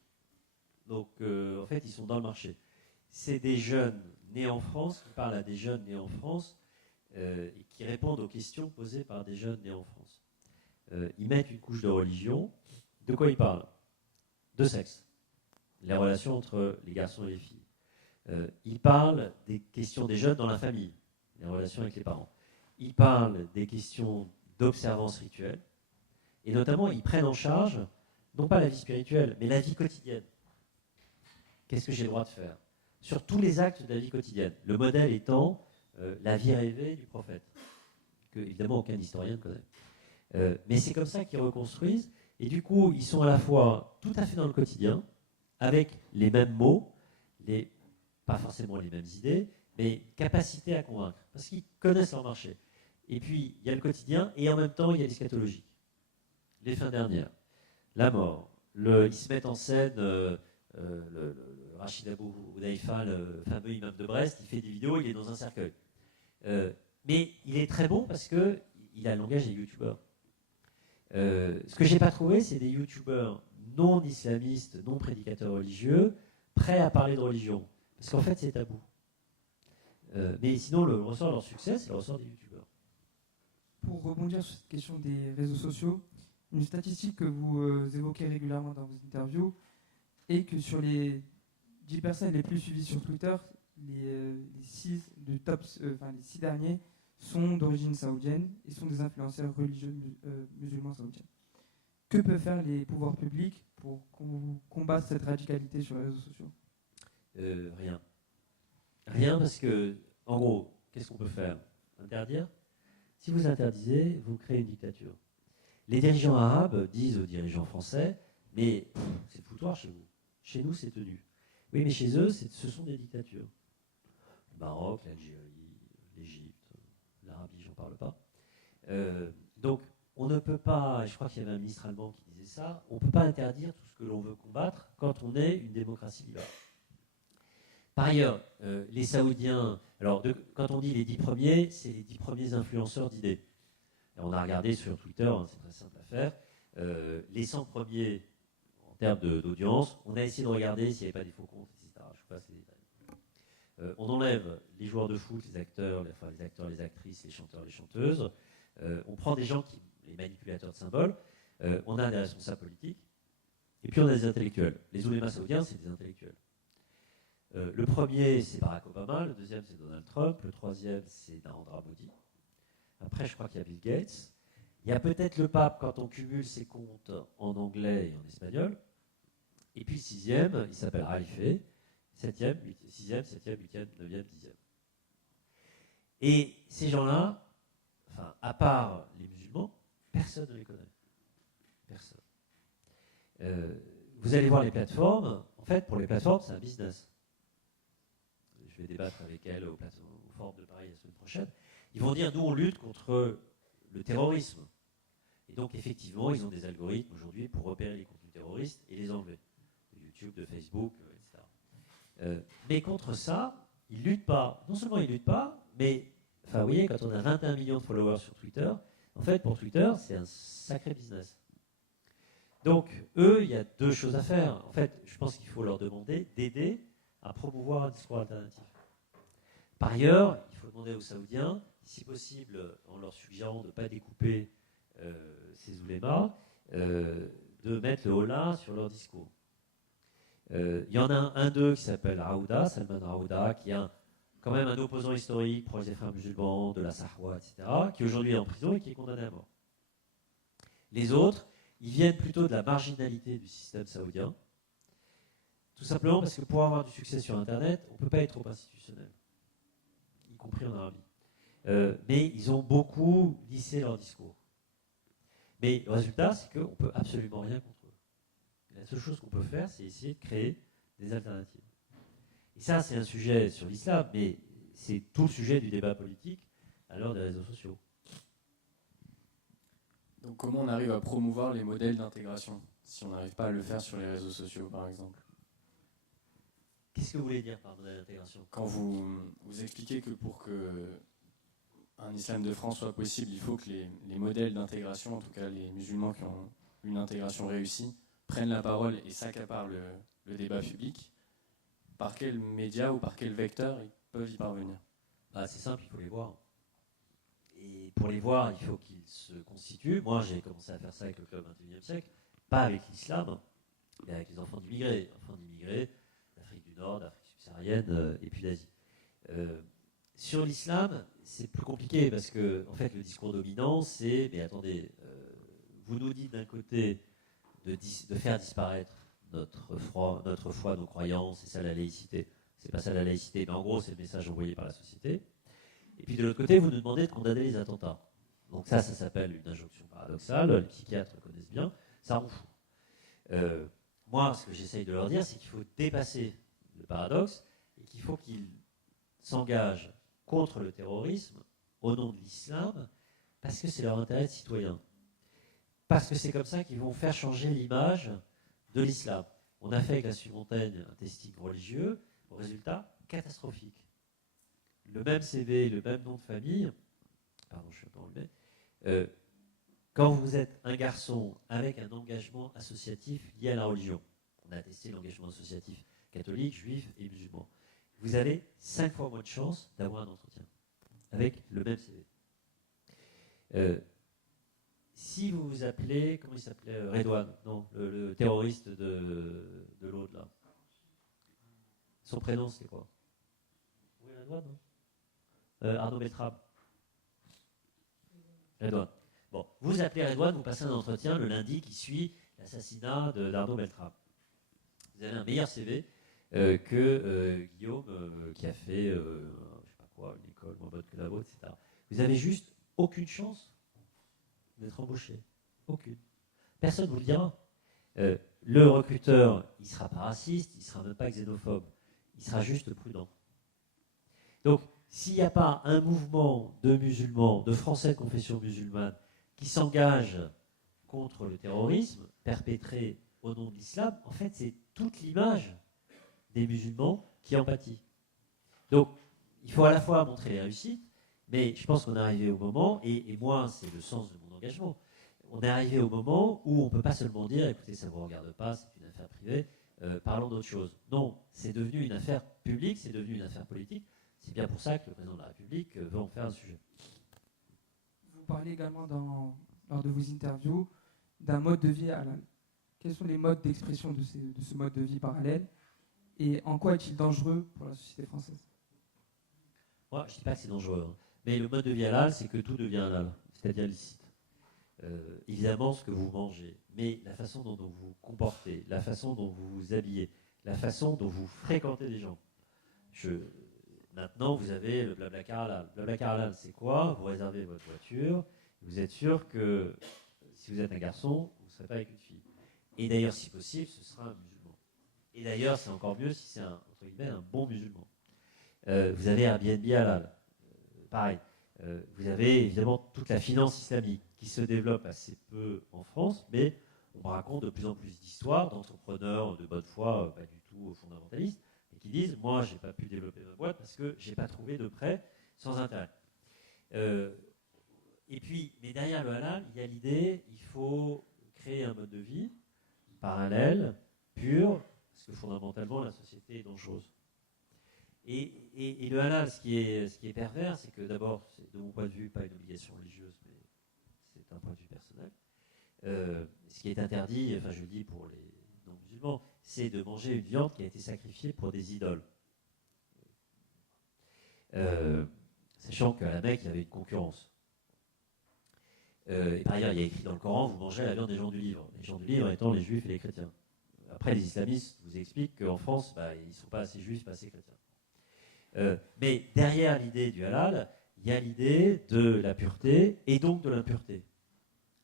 Donc, en fait, ils sont dans le marché. C'est des jeunes nés en France qui parlent à des jeunes nés en France et qui répondent aux questions posées par des jeunes nés en France. Ils mettent une couche de religion. De quoi ils parlent? De sexe. Les relations entre les garçons et les filles. Ils parlent des questions des jeunes dans la famille, les relations avec les parents. Ils parlent des questions d'observance rituelle. Et notamment, ils prennent en charge, non pas la vie spirituelle, mais la vie quotidienne. Qu'est-ce que j'ai le droit de faire? Sur tous les actes de la vie quotidienne. Le modèle étant la vie rêvée du prophète, que évidemment aucun historien ne connaît. Mais c'est comme ça qu'ils reconstruisent. Et du coup, ils sont à la fois tout à fait dans le quotidien, avec les mêmes mots, pas forcément les mêmes idées, mais capacité à convaincre, parce qu'ils connaissent leur marché. Et puis, il y a le quotidien, et en même temps, il y a l'eschatologie. Les fins dernières, la mort, ils se mettent en scène, le Rachid Abou Hudayfa, le fameux imam de Brest, il fait des vidéos, il est dans un cercueil. Mais il est très bon parce qu'il a le langage des youtubeurs. Ce que je n'ai pas trouvé, c'est des youtubeurs non islamistes, non prédicateurs religieux, prêts à parler de religion. Parce qu'en fait, c'est tabou. Mais sinon, le ressort de leur succès, c'est le ressort des youtubeurs. Pour rebondir sur cette question des réseaux sociaux, une statistique que vous évoquez régulièrement dans vos interviews est que sur les 10 personnes les plus suivies sur Twitter, les 6 derniers sont d'origine saoudienne et sont des influenceurs religieux musulmans saoudiens. Que peuvent faire les pouvoirs publics pour combattre cette radicalité sur les réseaux sociaux? Rien. Rien parce que, en gros, qu'est-ce qu'on peut faire? Interdire? Si vous interdisez, vous créez une dictature. Les dirigeants arabes disent aux dirigeants français, mais c'est le foutoir chez vous. Chez nous, c'est tenu. Oui, mais chez eux, ce sont des dictatures. Le Maroc, l'Algérie, l'Égypte, l'Arabie, j'en parle pas. Donc, on ne peut pas, je crois qu'il y avait un ministre allemand qui disait ça, on ne peut pas interdire tout ce que l'on veut combattre quand on est une démocratie libérale. Par ailleurs, les Saoudiens, alors quand on dit les 10 premiers, c'est les 10 premiers influenceurs d'idées. Et on a regardé sur Twitter, hein, c'est très simple à faire, les 100 premiers en termes d'audience, on a essayé de regarder s'il n'y avait pas des faux comptes, etc. Je ne passe les détails. On enlève les joueurs de foot, les acteurs, les actrices, les chanteurs, les chanteuses. On prend des gens les manipulateurs de symboles. On a des responsables politiques. Et puis on a des intellectuels. Les oulémas saoudiens, c'est des intellectuels. Le premier, c'est Barack Obama. Le deuxième, c'est Donald Trump. Le troisième, c'est Narendra Modi. Après, je crois qu'il y a Bill Gates. Il y a peut-être le pape quand on cumule ses comptes en anglais et en espagnol. Et puis le sixième, il s'appelle Khalife. Sixième, septième, huitième, neuvième, dixième. Et ces gens-là, enfin, à part les musulmans, personne ne les connaît. Personne. Vous allez voir les plateformes. En fait, pour les plateformes, c'est un business. Je vais débattre avec elles au Forum de Paris la semaine prochaine. Ils vont dire, nous, on lutte contre le terrorisme. Et donc, effectivement, ils ont des algorithmes aujourd'hui pour repérer les contenus terroristes et les enlever. De YouTube, de Facebook, etc. Mais contre ça, ils ne luttent pas. Non seulement ils ne luttent pas, mais, enfin, vous voyez, quand on a 21 millions de followers sur Twitter, en fait, pour Twitter, c'est un sacré business. Donc, eux, il y a deux choses à faire. En fait, je pense qu'il faut leur demander d'aider à promouvoir un discours alternatif. Par ailleurs, il faut demander aux Saoudiens, si possible, en leur suggérant de ne pas découper ces oulémas, de mettre le holà sur leur discours. Il y en a un d'eux qui s'appelle Aouda, Salman Aouda, qui est quand même un opposant historique proche des frères musulmans, de la Sahwa, etc., qui aujourd'hui est en prison et qui est condamné à mort. Les autres, ils viennent plutôt de la marginalité du système saoudien, tout simplement parce que pour avoir du succès sur Internet, on ne peut pas être trop institutionnel, y compris en Arabie. Mais ils ont beaucoup lissé leur discours. Mais le résultat, c'est qu'on ne peut absolument rien contre eux. La seule chose qu'on peut faire, c'est essayer de créer des alternatives. Et ça, c'est un sujet sur l'islam, mais c'est tout le sujet du débat politique à l'heure des réseaux sociaux. Donc comment on arrive à promouvoir les modèles d'intégration si on n'arrive pas à le faire sur les réseaux sociaux, par exemple? Qu'est-ce que vous voulez dire par modèle d'intégration? Quand vous expliquez que pour que un islam de France soit possible, il faut que les modèles d'intégration, en tout cas les musulmans qui ont une intégration réussie, prennent la parole et s'accaparent le débat public, par quel média ou par quel vecteur ils peuvent y parvenir? C'est simple, il faut les voir. Et pour les voir, il faut qu'ils se constituent. Moi, j'ai commencé à faire ça avec le club 21e siècle, pas avec l'islam, mais avec les enfants d'immigrés d'Afrique du Nord, d'Afrique subsaharienne et puis d'Asie. Sur l'islam, c'est plus compliqué parce que en fait, le discours dominant, c'est mais attendez, vous nous dites d'un côté de faire disparaître notre foi, nos croyances, c'est ça la laïcité. C'est pas ça la laïcité, mais en gros, c'est le message envoyé par la société. Et puis de l'autre côté, vous nous demandez de condamner les attentats. Donc ça s'appelle une injonction paradoxale, les psychiatres connaissent bien, ça rend fou. Moi, ce que j'essaye de leur dire, c'est qu'il faut dépasser le paradoxe et qu'il faut qu'ils s'engagent contre le terrorisme au nom de l'islam parce que c'est leur intérêt de citoyen. Parce que c'est comme ça qu'ils vont faire changer l'image de l'islam. On a fait avec la Suisse-Montaigne un testing religieux, au résultat catastrophique. Le même CV, le même nom de famille, pardon, je suis un peu enlevé, quand vous êtes un garçon avec un engagement associatif lié à la religion, on a testé l'engagement associatif catholique, juif et musulman, vous avez 5 fois moins de chances d'avoir un entretien avec le même CV. Si vous vous appelez, comment il s'appelait, Redouane, non, le terroriste de l'autre là. Son prénom c'est quoi? Oui, Redouane, non? Arnaud Beltrame. Redouane. Bon, vous appelez Redouane, vous passez un entretien le lundi qui suit l'assassinat d'Arnaud Beltrame. Vous avez un meilleur CV que Guillaume qui a fait, je sais pas quoi, une école moins bonne que la vôtre, etc. Vous avez juste aucune chance d'être embauché. Aucune. Personne ne vous le dira. Le recruteur, il ne sera pas raciste, il ne sera même pas xénophobe. Il sera juste prudent. Donc, s'il n'y a pas un mouvement de musulmans, de Français de confession musulmane, qui s'engage contre le terrorisme perpétré au nom de l'islam, en fait, c'est toute l'image des musulmans qui en pâtit. Donc, il faut à la fois montrer les réussites, mais je pense qu'on est arrivé au moment, et moi, c'est le sens de mon engagement, on est arrivé au moment où on ne peut pas seulement dire, écoutez, ça ne vous regarde pas, c'est une affaire privée, parlons d'autre chose. Non, c'est devenu une affaire publique, c'est devenu une affaire politique. C'est bien pour ça que le président de la République veut en faire un sujet. Vous parlez également lors de vos interviews d'un mode de vie halal. Quels sont les modes d'expression de ce mode de vie parallèle et en quoi est-il dangereux pour la société française? Moi, je ne dis pas que c'est dangereux, hein. Mais le mode de vie halal, c'est que tout devient halal, c'est-à-dire licite. Évidemment, ce que vous mangez, mais la façon dont vous vous comportez, la façon dont vous vous habillez, la façon dont vous fréquentez les gens. Maintenant, vous avez le Blablacar halal. Le Blablacar halal, c'est quoi? Vous réservez votre voiture, vous êtes sûr que si vous êtes un garçon, vous ne serez pas avec une fille. Et d'ailleurs, si possible, ce sera un musulman. Et d'ailleurs, c'est encore mieux si c'est entre guillemets, un bon musulman. Vous avez Airbnb halal. Pareil. Vous avez évidemment toute la finance islamique qui se développe assez peu en France, mais on me raconte de plus en plus d'histoires d'entrepreneurs de bonne foi, pas du tout fondamentalistes, et qui disent « moi, je n'ai pas pu développer ma boîte parce que je n'ai pas trouvé de prêt sans intérêt ». Et puis, mais derrière le halal, il y a l'idée, il faut créer un mode de vie parallèle, pur, parce que fondamentalement, la société est dangereuse. Et le halal, ce qui est pervers, c'est que d'abord, c'est de mon point de vue, pas une obligation religieuse, mais c'est un point de vue personnel. Ce qui est interdit, enfin je le dis pour les non-musulmans, c'est de manger une viande qui a été sacrifiée pour des idoles. Sachant qu'à la Mecque, il y avait une concurrence. Et par ailleurs, il y a écrit dans le Coran, vous mangez la viande des gens du livre. Les gens du livre étant les juifs et les chrétiens. Après, les islamistes vous expliquent qu'en France, ils ne sont pas assez juifs, pas assez chrétiens. Mais derrière l'idée du halal, il y a l'idée de la pureté et donc de l'impureté.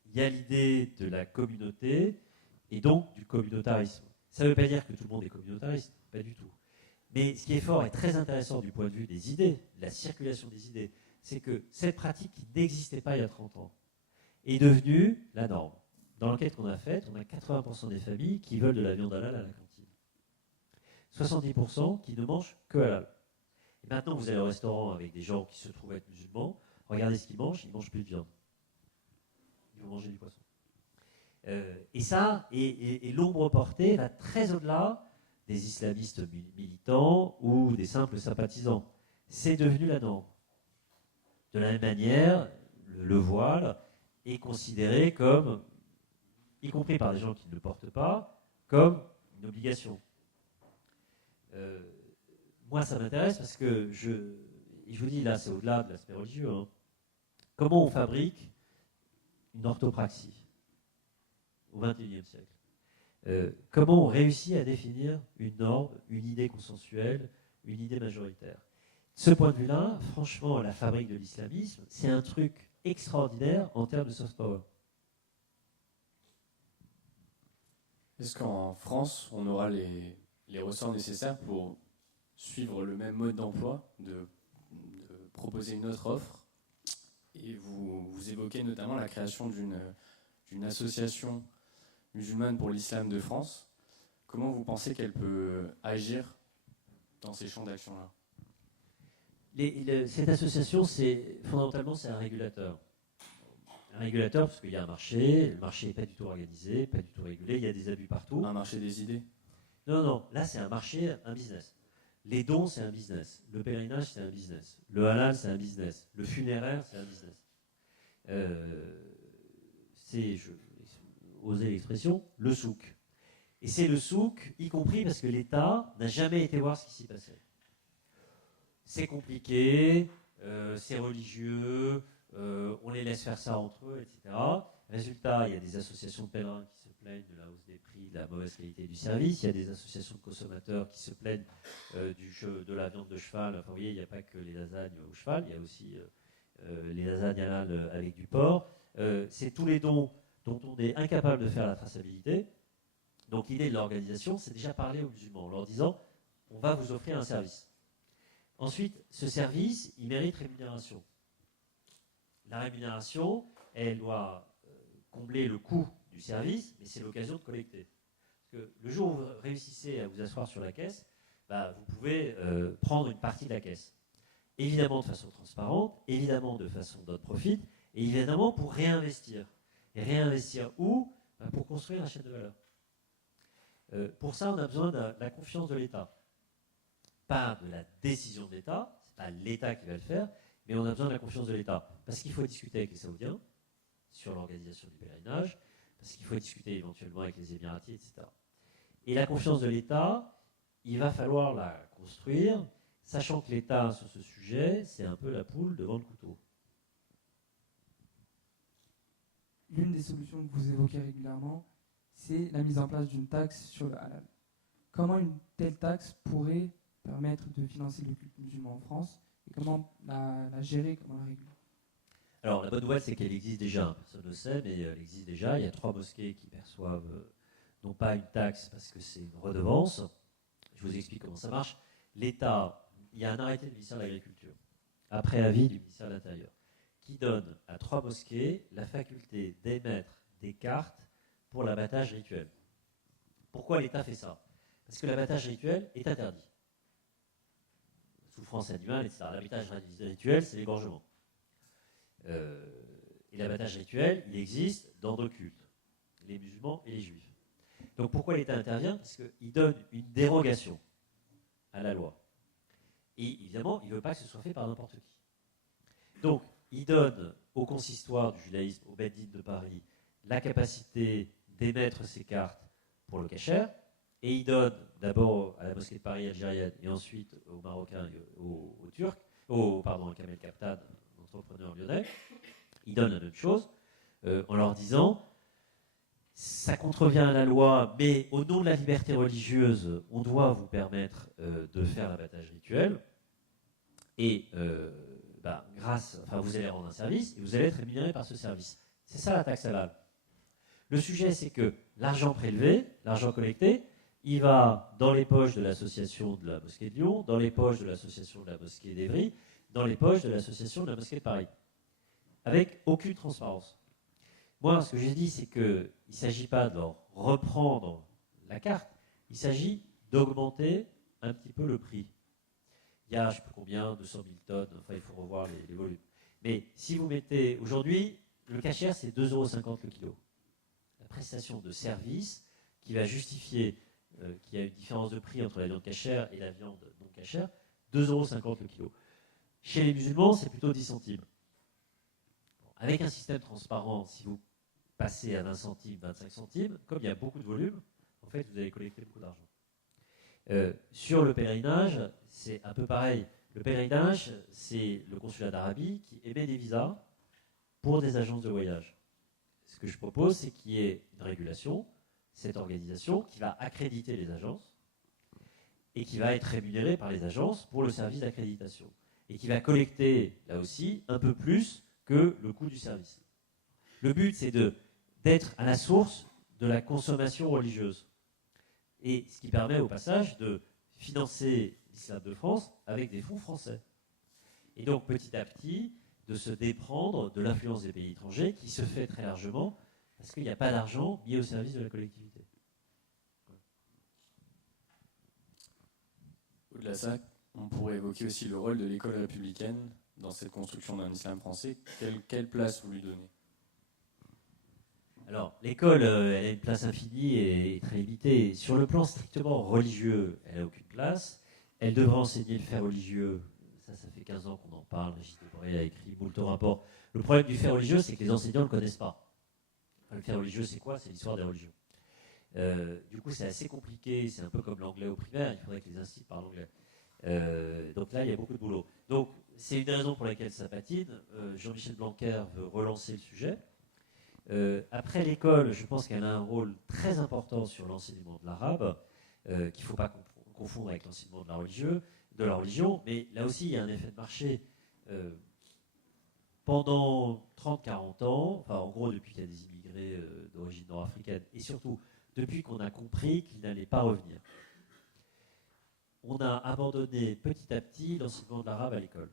Il y a l'idée de la communauté et donc du communautarisme. Ça ne veut pas dire que tout le monde est communautariste, pas du tout. Mais ce qui est fort et très intéressant du point de vue des idées, de la circulation des idées, c'est que cette pratique qui n'existait pas il y a 30 ans est devenue la norme. Dans l'enquête qu'on a faite, on a 80% des familles qui veulent de la viande halal à la cantine. 70% qui ne mangent que halal. Et maintenant, vous allez au restaurant avec des gens qui se trouvent être musulmans, regardez ce qu'ils mangent plus de viande. Ils vont manger du poisson. Et ça, et l'ombre portée va très au-delà des islamistes militants ou des simples sympathisants. C'est devenu la norme. De la même manière, le voile est considéré comme, y compris par des gens qui ne le portent pas, comme une obligation. Moi, ça m'intéresse parce que je vous dis, là, c'est au-delà de l'aspect religieux. Hein. Comment on fabrique une orthopraxie au XXIe siècle? Comment on réussit à définir une norme, une idée consensuelle, une idée majoritaire? De ce point de vue-là, franchement, la fabrique de l'islamisme, c'est un truc extraordinaire en termes de soft power. Est-ce qu'en France, on aura les ressorts nécessaires pour suivre le même mode d'emploi, de proposer une autre offre? Et vous évoquez notamment la création d'une association musulmane pour l'islam de France. Comment vous pensez qu'elle peut agir dans ces champs d'action-là? Cette association, fondamentalement, c'est un régulateur. Un régulateur parce qu'il y a un marché, le marché n'est pas du tout organisé, pas du tout régulé, il y a des abus partout. Un marché des idées? Non, là c'est un marché, un business. Les dons, c'est un business. Le pèlerinage, c'est un business. Le halal, c'est un business. Le funéraire, c'est un business. Je vais oser l'expression, le souk. Et c'est le souk, y compris parce que l'État n'a jamais été voir ce qui s'y passait. C'est compliqué, c'est religieux, on les laisse faire ça entre eux, etc. Résultat, il y a des associations de pèlerins qui se plaignent de la hausse des prix, de la mauvaise qualité du service. Il y a des associations de consommateurs qui se plaignent de la viande de cheval. Enfin, vous voyez, il n'y a pas que les lasagnes au cheval, il y a aussi les lasagnes halal avec du porc. C'est tous les dons dont on est incapable de faire la traçabilité. Donc l'idée de l'organisation, c'est déjà parler aux musulmans en leur disant « on va vous offrir un service ». Ensuite, ce service, il mérite rémunération. La rémunération, elle doit combler le coût du service, mais c'est l'occasion de collecter. Parce que le jour où vous réussissez à vous asseoir sur la caisse, vous pouvez prendre une partie de la caisse. Évidemment de façon transparente, évidemment de façon non profit, et évidemment pour réinvestir. Et réinvestir où? Pour construire la chaîne de valeur. Pour ça, on a besoin de la confiance de l'État. Pas de la décision de l'État, ce n'est pas l'État qui va le faire, mais on a besoin de la confiance de l'État. Parce qu'il faut discuter avec les Saoudiens sur l'organisation du pèlerinage, parce qu'il faut discuter éventuellement avec les Émiratis, etc. Et la confiance de l'État, il va falloir la construire, sachant que l'État, sur ce sujet, c'est un peu la poule devant le couteau. L'une des solutions que vous évoquez régulièrement, c'est la mise en place d'une taxe sur le halal. Comment une telle taxe pourrait permettre de financer le culte musulman en France et comment la gérer, comment la réguler? Alors la bonne nouvelle, c'est qu'elle existe déjà. Personne ne le sait, mais elle existe déjà. Il y a 3 mosquées qui perçoivent non pas une taxe parce que c'est une redevance. Je vous explique comment ça marche. L'État, il y a un arrêté du ministère de l'Agriculture, après avis du ministère de l'Intérieur, qui donne à 3 mosquées la faculté d'émettre des cartes pour l'abattage rituel. Pourquoi l'État fait ça? Parce que l'abattage rituel est interdit. Souffrance animale, etc. L'abattage rituel, c'est l'égorgement. Et l'abattage rituel, il existe dans 2 cultes, les musulmans et les juifs. Donc pourquoi l'État intervient? Parce qu'il donne une dérogation à la loi. Et évidemment, il ne veut pas que ce soit fait par n'importe qui. Donc, il donne au consistoire du judaïsme, au Beth Din de Paris, la capacité d'émettre ces cartes pour le kasher, et il donne d'abord à la mosquée de Paris algérienne, et ensuite aux Marocains et aux Turcs, à Kamel Kaptan, entrepreneur lyonnais, il donne la même chose, en leur disant, ça contrevient à la loi, mais au nom de la liberté religieuse, on doit vous permettre de faire l'abattage rituel, et vous allez rendre un service, et vous allez être rémunéré par ce service. C'est ça la taxe halal. Le sujet, c'est que l'argent prélevé, l'argent collecté, il va dans les poches de l'association de la mosquée de Lyon, dans les poches de l'association de la mosquée d'Évry, dans les poches de l'association de la mosquée de Paris, avec aucune transparence. Moi, ce que j'ai dit, c'est qu'il ne s'agit pas de leur reprendre la carte, il s'agit d'augmenter un petit peu le prix. Il y a, je ne sais pas combien, 200 000 tonnes, enfin il faut revoir les volumes. Mais si vous mettez, aujourd'hui, le cachère c'est 2,50 € le kilo. La prestation de service qui va justifier qu'il y a une différence de prix entre la viande cachère et la viande non cachère, 2,50 € le kilo. Chez les musulmans, c'est plutôt 10 centimes. Bon, avec un système transparent, si vous passez à 20 centimes, 25 centimes, comme il y a beaucoup de volume, en fait, vous allez collecter beaucoup d'argent. Sur le pèlerinage, c'est un peu pareil. Le pèlerinage, c'est le consulat d'Arabie qui émet des visas pour des agences de voyage. Ce que je propose, c'est qu'il y ait une régulation, cette organisation qui va accréditer les agences et qui va être rémunérée par les agences pour le service d'accréditation et qui va collecter, là aussi, un peu plus que le coût du service. Le but, c'est d'être à la source de la consommation religieuse. Et ce qui permet au passage de financer l'islam de France avec des fonds français. Et donc petit à petit, de se déprendre de l'influence des pays étrangers qui se fait très largement parce qu'il n'y a pas d'argent mis au service de la collectivité. Au-delà de ça, on pourrait évoquer aussi le rôle de l'école républicaine dans cette construction d'un islam français. Quelle place vous lui donnez ? Alors, l'école, elle a une place infinie et très limitée. Sur le plan strictement religieux, elle n'a aucune place. Elle devrait enseigner le fait religieux. Ça fait 15 ans qu'on en parle. Régis Debray a écrit moult rapports. Le problème du fait religieux, c'est que les enseignants ne le connaissent pas. Enfin, le fait religieux, c'est quoi ? C'est l'histoire des religions. Du coup, c'est assez compliqué. C'est un peu comme l'anglais au primaire. Il faudrait que les instituts parlent anglais. Donc là, il y a beaucoup de boulot. Donc, c'est une raison pour laquelle ça patine. Jean-Michel Blanquer veut relancer le sujet. Après l'école, je pense qu'elle a un rôle très important sur l'enseignement de l'arabe, qu'il ne faut pas confondre avec l'enseignement de la religion, mais là aussi il y a un effet de marché. Pendant 30-40 ans, enfin en gros depuis qu'il y a des immigrés d'origine nord-africaine, et surtout depuis qu'on a compris qu'ils n'allaient pas revenir, on a abandonné petit à petit l'enseignement de l'arabe à l'école.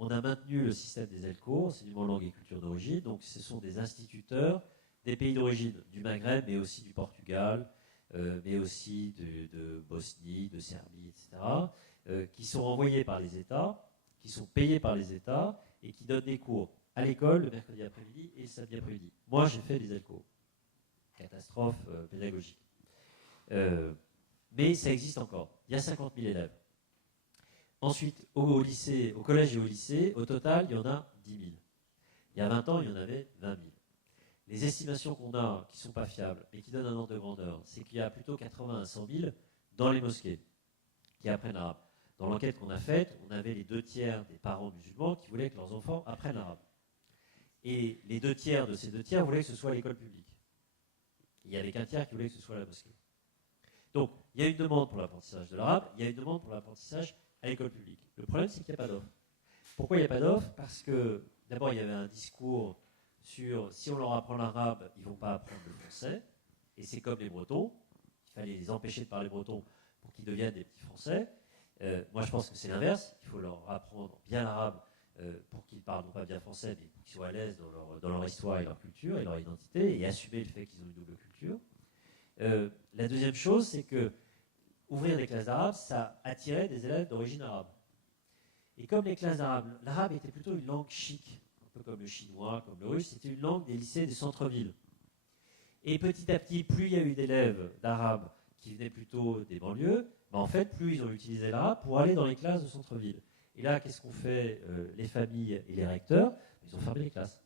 On a maintenu le système des ELCO, enseignement langue et culture d'origine, donc ce sont des instituteurs des pays d'origine, du Maghreb, mais aussi du Portugal, mais aussi de Bosnie, de Serbie, etc., qui sont envoyés par les États, qui sont payés par les États, et qui donnent des cours à l'école le mercredi après-midi et le samedi après-midi. Moi, j'ai fait des ELCO. Catastrophe pédagogique. Mais ça existe encore. Il y a 50 000 élèves. Ensuite, au lycée, au collège et au lycée, au total, il y en a 10 000. Il y a 20 ans, il y en avait 20 000. Les estimations qu'on a, qui ne sont pas fiables, mais qui donnent un ordre de grandeur, c'est qu'il y a plutôt 80 à 100 000 dans les mosquées qui apprennent l'arabe. Dans l'enquête qu'on a faite, on avait les 2/3 des parents musulmans qui voulaient que leurs enfants apprennent l'arabe. Et les 2/3 de ces 2/3 voulaient que ce soit l'école publique. Il y avait qu'un tiers qui voulait que ce soit la mosquée. Donc, il y a une demande pour l'apprentissage de l'arabe, il y a une demande pour l'apprentissage à l'école publique. Le problème, c'est qu'il n'y a pas d'offre. Pourquoi il n'y a pas d'offre ? Parce que, d'abord, il y avait un discours sur si on leur apprend l'arabe, ils ne vont pas apprendre le français. Et c'est comme les Bretons. Il fallait les empêcher de parler breton pour qu'ils deviennent des petits Français. Moi, je pense que c'est l'inverse. Il faut leur apprendre bien l'arabe pour qu'ils parlent non pas bien français, mais pour qu'ils soient à l'aise dans leur histoire et leur culture et leur identité, et assumer le fait qu'ils ont une double culture. La deuxième chose, c'est que ouvrir des classes d'arabe, ça attirait des élèves d'origine arabe. Et comme les classes d'arabe, l'arabe était plutôt une langue chic, un peu comme le chinois, comme le russe, c'était une langue des lycées des centres-villes. Et petit à petit, plus il y a eu d'élèves d'arabe qui venaient plutôt des banlieues, en fait, plus ils ont utilisé l'arabe pour aller dans les classes de centre-ville. Et là, qu'est-ce qu'ont fait les familles et les recteurs ? Ils ont fermé les classes.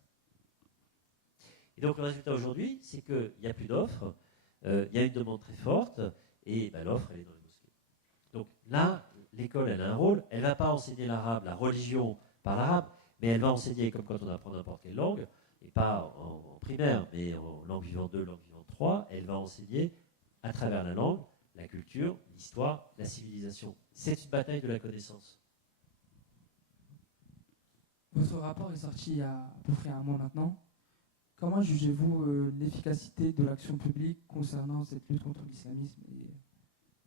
Et donc le résultat aujourd'hui, c'est qu'il n'y a plus d'offres, il y a une demande très forte, et l'offre, elle est dans les mosquées. Donc là, l'école, elle a un rôle. Elle ne va pas enseigner l'arabe, la religion par l'arabe, mais elle va enseigner, comme quand on apprend n'importe quelle langue, et pas en primaire, mais en langue vivante 2, langue vivante 3, elle va enseigner à travers la langue, la culture, l'histoire, la civilisation. C'est une bataille de la connaissance. Votre rapport est sorti il y a à peu près un mois maintenant. Comment jugez-vous l'efficacité de l'action publique concernant cette lutte contre l'islamisme et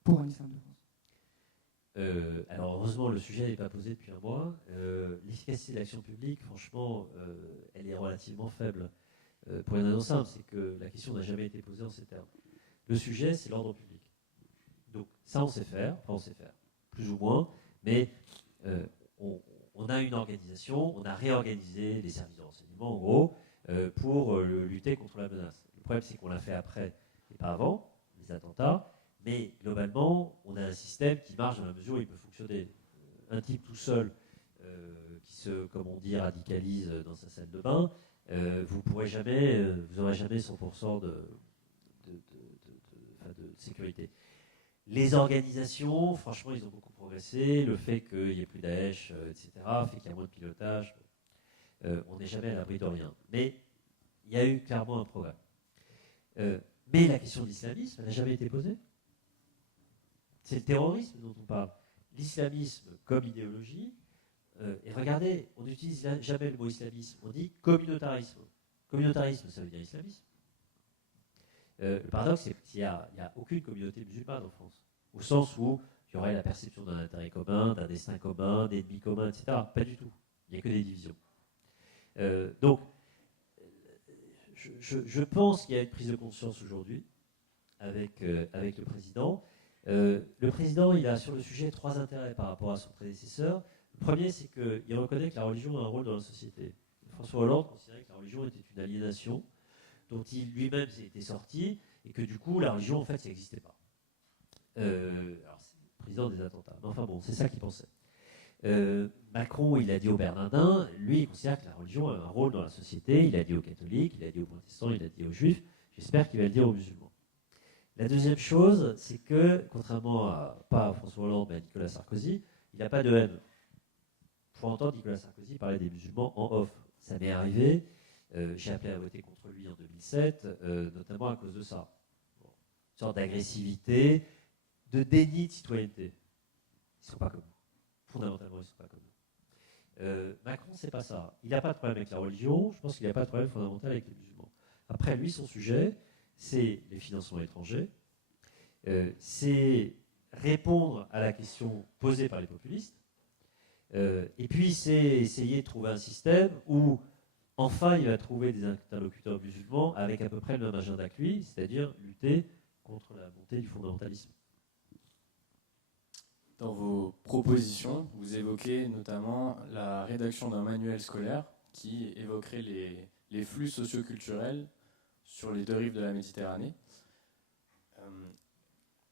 pour un islam de France ? Alors heureusement, le sujet n'est pas posé depuis un mois. L'efficacité de l'action publique, franchement, elle est relativement faible. Pour une raison simple, c'est que la question n'a jamais été posée en ces termes. Le sujet, c'est l'ordre public. Donc ça, on sait faire. plus ou moins, mais on a une organisation, on a réorganisé les services de renseignement, en gros, pour lutter contre la menace. Le problème, c'est qu'on l'a fait après et pas avant, les attentats, mais globalement, on a un système qui marche dans la mesure où il peut fonctionner. Un type tout seul qui se, comme on dit, radicalise dans sa salle de bain, vous n'aurez jamais 100% de sécurité. Les organisations, franchement, ils ont beaucoup progressé. Le fait qu'il n'y ait plus Daesh, etc., fait qu'il y a moins de pilotage. On n'est jamais à l'abri de rien. Mais il y a eu clairement un progrès. Mais la question de l'islamisme, elle n'a jamais été posée. C'est le terrorisme dont on parle. L'islamisme comme idéologie. Et regardez, on n'utilise jamais le mot islamisme. On dit communautarisme. Communautarisme, ça veut dire islamisme. Le paradoxe, c'est qu'il n'y a aucune communauté musulmane en France. Au sens où il y aurait la perception d'un intérêt commun, d'un destin commun, d'ennemis communs, etc. Pas du tout. Il n'y a que des divisions. Donc, je pense qu'il y a une prise de conscience aujourd'hui avec le président. Le président, il a sur le sujet 3 intérêts par rapport à son prédécesseur. Le premier, c'est qu'il reconnaît que la religion a un rôle dans la société. François Hollande considérait que la religion était une aliénation dont il lui-même s'était sorti et que du coup, la religion, en fait, ça n'existait pas. Alors, c'est le président des attentats. Mais enfin bon, c'est ça qu'il pensait. Macron, il a dit aux Bernardins, lui, il considère que la religion a un rôle dans la société. Il a dit aux catholiques, il a dit aux protestants, il a dit aux juifs. J'espère qu'il va le dire aux musulmans. La deuxième chose, c'est que, contrairement pas à François Hollande, mais à Nicolas Sarkozy, il n'a pas de haine. Il faut entendre Nicolas Sarkozy parler des musulmans en off. Ça m'est arrivé. J'ai appelé à voter contre lui en 2007, notamment à cause de ça. Bon. Une sorte d'agressivité, de déni de citoyenneté. Ils ne sont pas comme nous. Fondamentalement, ils ne sont pas comme nous. Macron, c'est pas ça. Il n'a pas de problème avec la religion. Je pense qu'il n'a pas de problème fondamental avec les musulmans. Après, lui, son sujet, c'est les financements étrangers. C'est répondre à la question posée par les populistes. Et puis, c'est essayer de trouver un système où, enfin, il va trouver des interlocuteurs musulmans avec à peu près le même agenda que lui, c'est-à-dire lutter contre la montée du fondamentalisme. Dans vos propositions, vous évoquez notamment la rédaction d'un manuel scolaire qui évoquerait les flux socioculturels sur les 2 rives de la Méditerranée.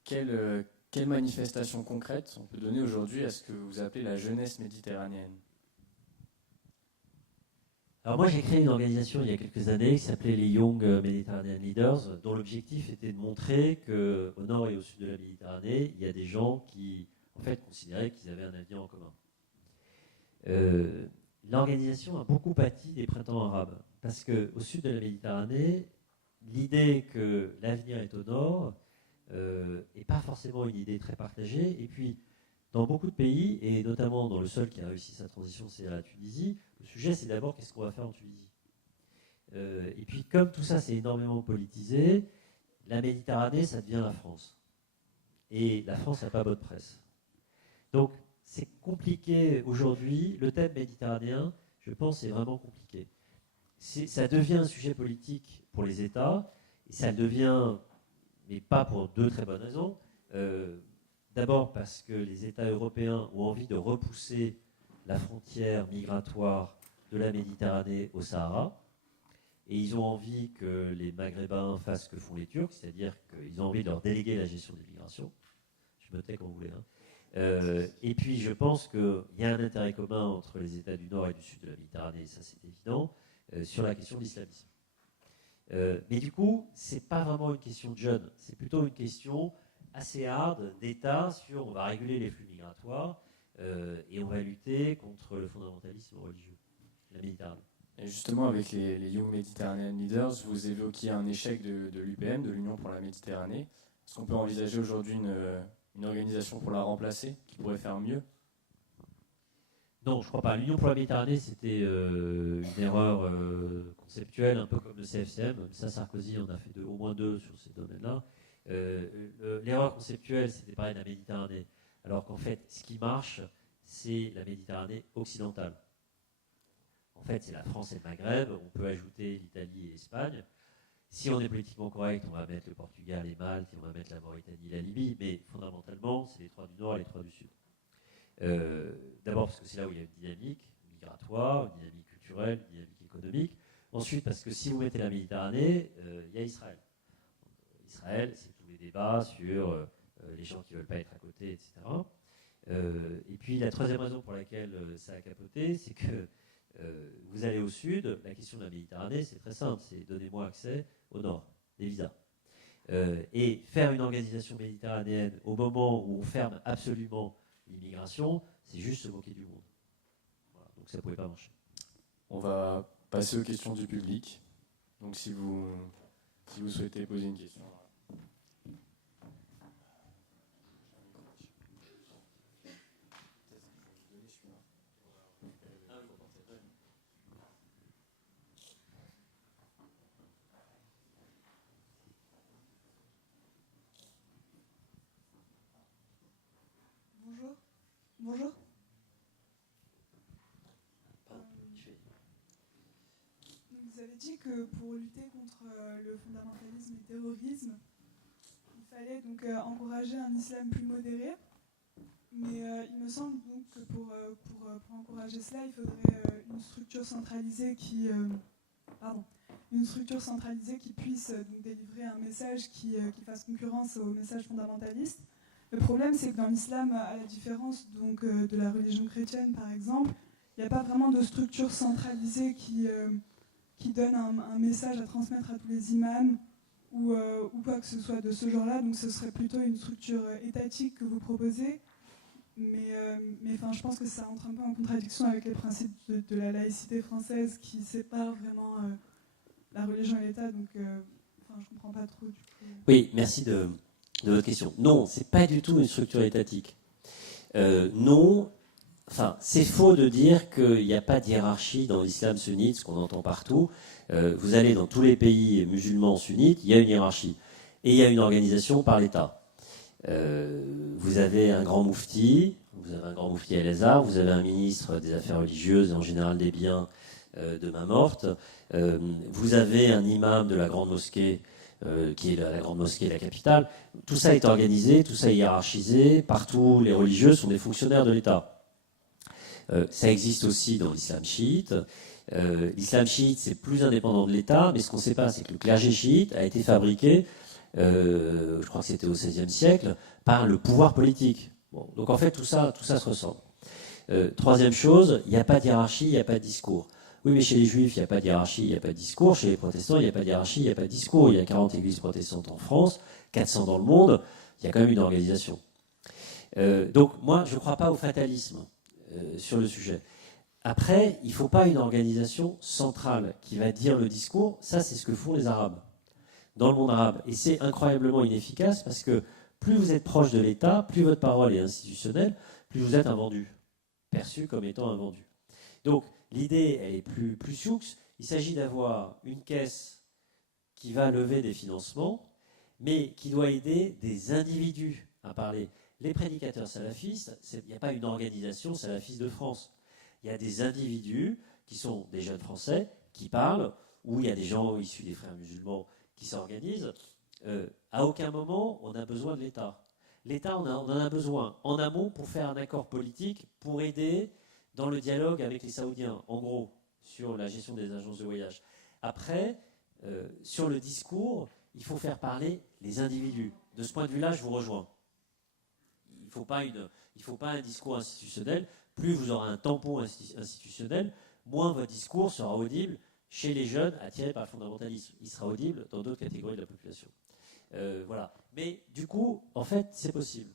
Quelle manifestation concrète on peut donner aujourd'hui à ce que vous appelez la jeunesse méditerranéenne ? Alors moi, j'ai créé une organisation il y a quelques années qui s'appelait les Young Mediterranean Leaders, dont l'objectif était de montrer qu'au nord et au sud de la Méditerranée, il y a des gens qui, en fait, considéraient qu'ils avaient un avenir en commun. L'organisation a beaucoup pâti des printemps arabes, parce qu'au sud de la Méditerranée, l'idée que l'avenir est au nord n'est pas forcément une idée très partagée. Et puis, dans beaucoup de pays, et notamment dans le seul qui a réussi sa transition, c'est la Tunisie, le sujet c'est d'abord qu'est-ce qu'on va faire en Tunisie. Et puis, comme tout ça c'est énormément politisé, la Méditerranée, ça devient la France. Et la France n'a pas bonne presse. Donc, c'est compliqué aujourd'hui. Le thème méditerranéen, je pense, est vraiment compliqué. Ça devient un sujet politique pour les États, et ça le devient, mais pas pour 2 très bonnes raisons. D'abord parce que les États européens ont envie de repousser la frontière migratoire de la Méditerranée au Sahara, et ils ont envie que les Maghrébins fassent ce que font les Turcs, c'est-à-dire qu'ils ont envie de leur déléguer la gestion des migrations. Je me tais quand vous voulez. Et puis je pense qu'il y a un intérêt commun entre les États du Nord et du Sud de la Méditerranée, ça c'est évident, sur la question de l'islamisme. Mais du coup, ce n'est pas vraiment une question de jeunes, c'est plutôt une question assez hard d'État sur on va réguler les flux migratoires et on va lutter contre le fondamentalisme religieux, la Méditerranée. Et justement, avec les Young Mediterranean Leaders, vous évoquiez un échec de l'UPM, de l'Union pour la Méditerranée. Est-ce qu'on peut envisager aujourd'hui une organisation pour la remplacer, qui pourrait faire mieux ? Non, je ne crois pas. L'Union pour la Méditerranée, c'était une erreur conceptuelle, un peu comme le CFCM. Ça, Sarkozy en a fait au moins 2 sur ces domaines-là. L'erreur conceptuelle, c'était parler de la Méditerranée. Alors qu'en fait, ce qui marche, c'est la Méditerranée occidentale. En fait, c'est la France et le Maghreb. On peut ajouter l'Italie et l'Espagne. Si on est politiquement correct, on va mettre le Portugal et Malte, et on va mettre la Mauritanie et la Libye. Mais fondamentalement, c'est les 3 du Nord et les 3 du Sud. D'abord parce que c'est là où il y a une dynamique migratoire, une dynamique culturelle, une dynamique économique. Ensuite parce que si vous mettez la Méditerranée, il y a Israël. Israël, c'est tous les débats sur les gens qui ne veulent pas être à côté, etc. Et puis la troisième raison pour laquelle ça a capoté, c'est que vous allez au sud, la question de la Méditerranée, c'est très simple, c'est donnez-moi accès au nord, des visas. Et faire une organisation méditerranéenne au moment où on ferme absolument l'immigration, c'est juste se moquer du monde. Voilà, donc ça ne pouvait pas marcher. On va passer aux questions du public. Donc si vous souhaitez poser une question. Bonjour. Bonjour. Donc vous avez dit que pour lutter contre le fondamentalisme et le terrorisme, il fallait donc encourager un islam plus modéré. Mais il me semble donc que pour encourager cela, il faudrait une structure centralisée qui puisse donc délivrer un message qui fasse concurrence au message fondamentaliste. Le problème, c'est que dans l'islam, à la différence donc, de la religion chrétienne, par exemple, il n'y a pas vraiment de structure centralisée qui donne un message à transmettre à tous les imams ou quoi que ce soit de ce genre-là. Donc ce serait plutôt une structure étatique que vous proposez. Mais je pense que ça entre un peu en contradiction avec les principes de la laïcité française qui sépare vraiment la religion et l'État. Donc je ne comprends pas trop du coup. Oui, merci de votre question. Non, ce n'est pas du tout une structure étatique. Non, c'est faux de dire qu'il n'y a pas de hiérarchie dans l'islam sunnite, ce qu'on entend partout. Vous allez dans tous les pays musulmans sunnites, il y a une hiérarchie. Et il y a une organisation par l'État. Vous avez un grand moufti, El-Azhar, vous avez un ministre des Affaires religieuses et en général des biens de main morte. Vous avez un imam de la grande mosquée, qui est la grande mosquée de la capitale. Tout ça est organisé, tout ça est hiérarchisé. Partout, les religieux sont des fonctionnaires de l'État. Ça existe aussi dans l'islam chiite. L'islam chiite, c'est plus indépendant de l'État, mais ce qu'on ne sait pas, c'est que le clergé chiite a été fabriqué, je crois que c'était au XVIe siècle, par le pouvoir politique. Bon, donc en fait, tout ça se ressemble. Troisième chose, il n'y a pas de hiérarchie, il n'y a pas de discours. Oui, mais chez les juifs, il n'y a pas de hiérarchie, il n'y a pas de discours. Chez les protestants, il n'y a pas de hiérarchie, il n'y a pas de discours. Il y a 40 églises protestantes en France, 400 dans le monde. Il y a quand même une organisation. Donc moi, je ne crois pas au fatalisme sur le sujet. Après, il ne faut pas une organisation centrale qui va dire le discours. Ça, c'est ce que font les Arabes dans le monde arabe. Et c'est incroyablement inefficace parce que plus vous êtes proche de l'État, plus votre parole est institutionnelle, plus vous êtes un vendu, perçu comme étant un vendu. Donc, l'idée, elle est plus sioux. Il s'agit d'avoir une caisse qui va lever des financements, mais qui doit aider des individus à parler. Les prédicateurs salafistes, il n'y a pas une organisation salafiste de France. Il y a des individus qui sont des jeunes Français qui parlent, ou il y a des gens issus des frères musulmans qui s'organisent. À aucun moment, on a besoin de l'État. L'État, on en a besoin en amont pour faire un accord politique, pour aider dans le dialogue avec les Saoudiens, en gros, sur la gestion des agences de voyage. Après, sur le discours, il faut faire parler les individus. De ce point de vue-là, je vous rejoins. Il ne faut pas un discours institutionnel. Plus vous aurez un tampon institutionnel, moins votre discours sera audible chez les jeunes attirés par le fondamentalisme. Il sera audible dans d'autres catégories de la population. Voilà. Mais du coup, en fait, c'est possible.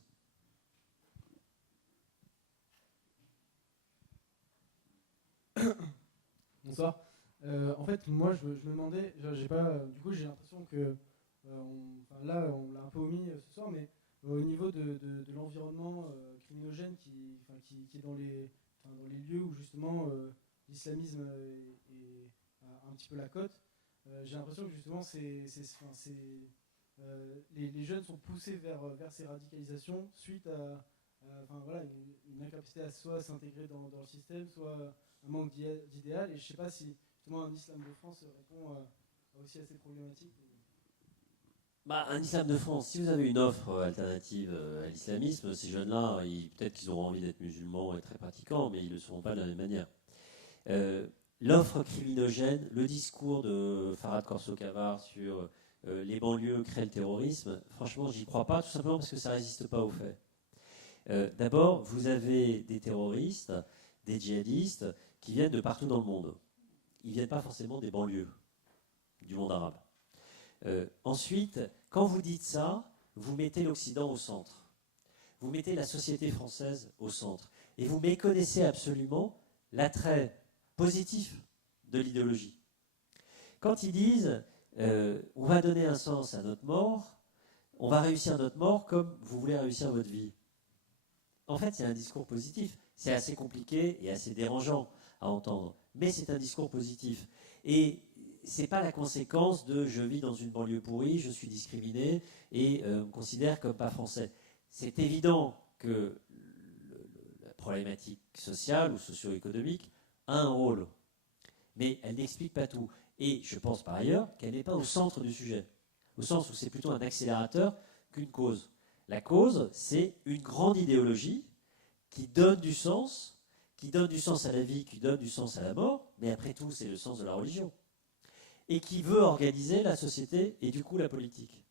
Bonsoir. En fait, moi, je me demandais, j'ai l'impression que là, on l'a un peu omis ce soir, mais au niveau de l'environnement criminogène qui est dans les lieux où justement l'islamisme est un petit peu la cote, j'ai l'impression que justement les jeunes sont poussés vers ces radicalisations suite à une incapacité à soit s'intégrer dans le système, soit un manque d'idéal. Et je ne sais pas si justement un islam de France répond aussi à ces problématiques. Un islam de France, si vous avez une offre alternative à l'islamisme, ces jeunes-là, peut-être qu'ils auront envie d'être musulmans et très pratiquants, mais ils ne le seront pas de la même manière. L'offre criminogène, le discours de Farhad Corso-Cavard sur les banlieues créent le terrorisme, franchement, j'y crois pas, tout simplement parce que ça ne résiste pas aux faits. D'abord, vous avez des terroristes, des djihadistes qui viennent de partout dans le monde. Ils ne viennent pas forcément des banlieues du monde arabe. Ensuite, quand vous dites ça, vous mettez l'Occident au centre. Vous mettez la société française au centre. Et vous méconnaissez absolument l'attrait positif de l'idéologie. Quand ils disent on va donner un sens à notre mort, on va réussir notre mort comme vous voulez réussir votre vie. En fait, c'est un discours positif. C'est assez compliqué et assez dérangeant à entendre. Mais c'est un discours positif. Et ce n'est pas la conséquence de je vis dans une banlieue pourrie, je suis discriminé et me considère comme pas français. C'est évident que la problématique sociale ou socio-économique a un rôle. Mais elle n'explique pas tout. Et je pense par ailleurs qu'elle n'est pas au centre du sujet. Au sens où c'est plutôt un accélérateur qu'une cause. La cause, c'est une grande idéologie qui donne du sens à la vie, qui donne du sens à la mort, mais après tout, c'est le sens de la religion. Et qui veut organiser la société et du coup la politique.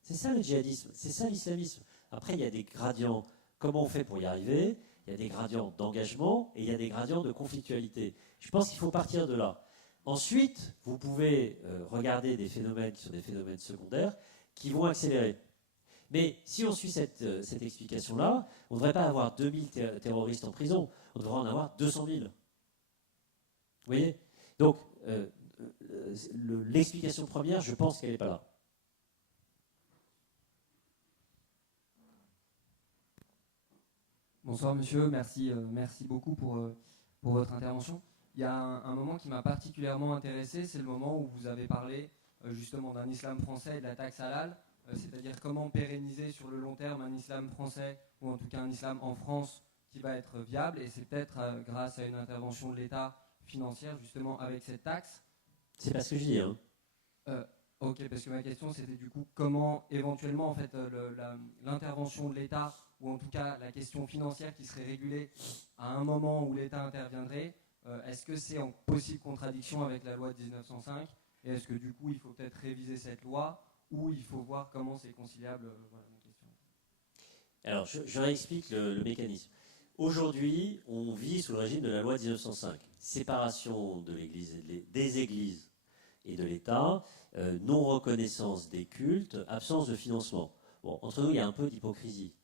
C'est ça le djihadisme, c'est ça l'islamisme. Après, il y a des gradients, comment on fait pour y arriver, il y a des gradients d'engagement et il y a des gradients de conflictualité. Je pense qu'il faut partir de là. Ensuite, vous pouvez regarder des phénomènes qui sont des phénomènes secondaires qui vont accélérer. Mais si on suit cette explication-là, on ne devrait pas avoir 2000 terroristes en prison, on devrait en avoir 200 000. Vous voyez ? Donc, l'explication première, je pense qu'elle n'est pas là. Bonsoir monsieur, merci beaucoup pour votre intervention. Il y a un moment qui m'a particulièrement intéressé, c'est le moment où vous avez parlé justement d'un islam français et de la taxe halal, c'est-à-dire comment pérenniser sur le long terme un islam français, ou en tout cas un islam en France qui va être viable, et c'est peut-être grâce à une intervention de l'État financière justement avec cette taxe. C'est pas ce que je dis, hein. Ok, parce que ma question c'était du coup comment éventuellement en fait l'intervention de l'État, ou en tout cas la question financière qui serait régulée à un moment où l'État interviendrait, est-ce que c'est en possible contradiction avec la loi de 1905, et est-ce que du coup il faut peut-être réviser cette loi, ou il faut voir comment c'est conciliable, voilà ma question. Alors je réexplique le mécanisme. Aujourd'hui, on vit sous le régime de la loi de 1905. Séparation de l'Église des églises et de l'État, non-reconnaissance des cultes, absence de financement. Bon, entre nous, il y a un peu d'hypocrisie.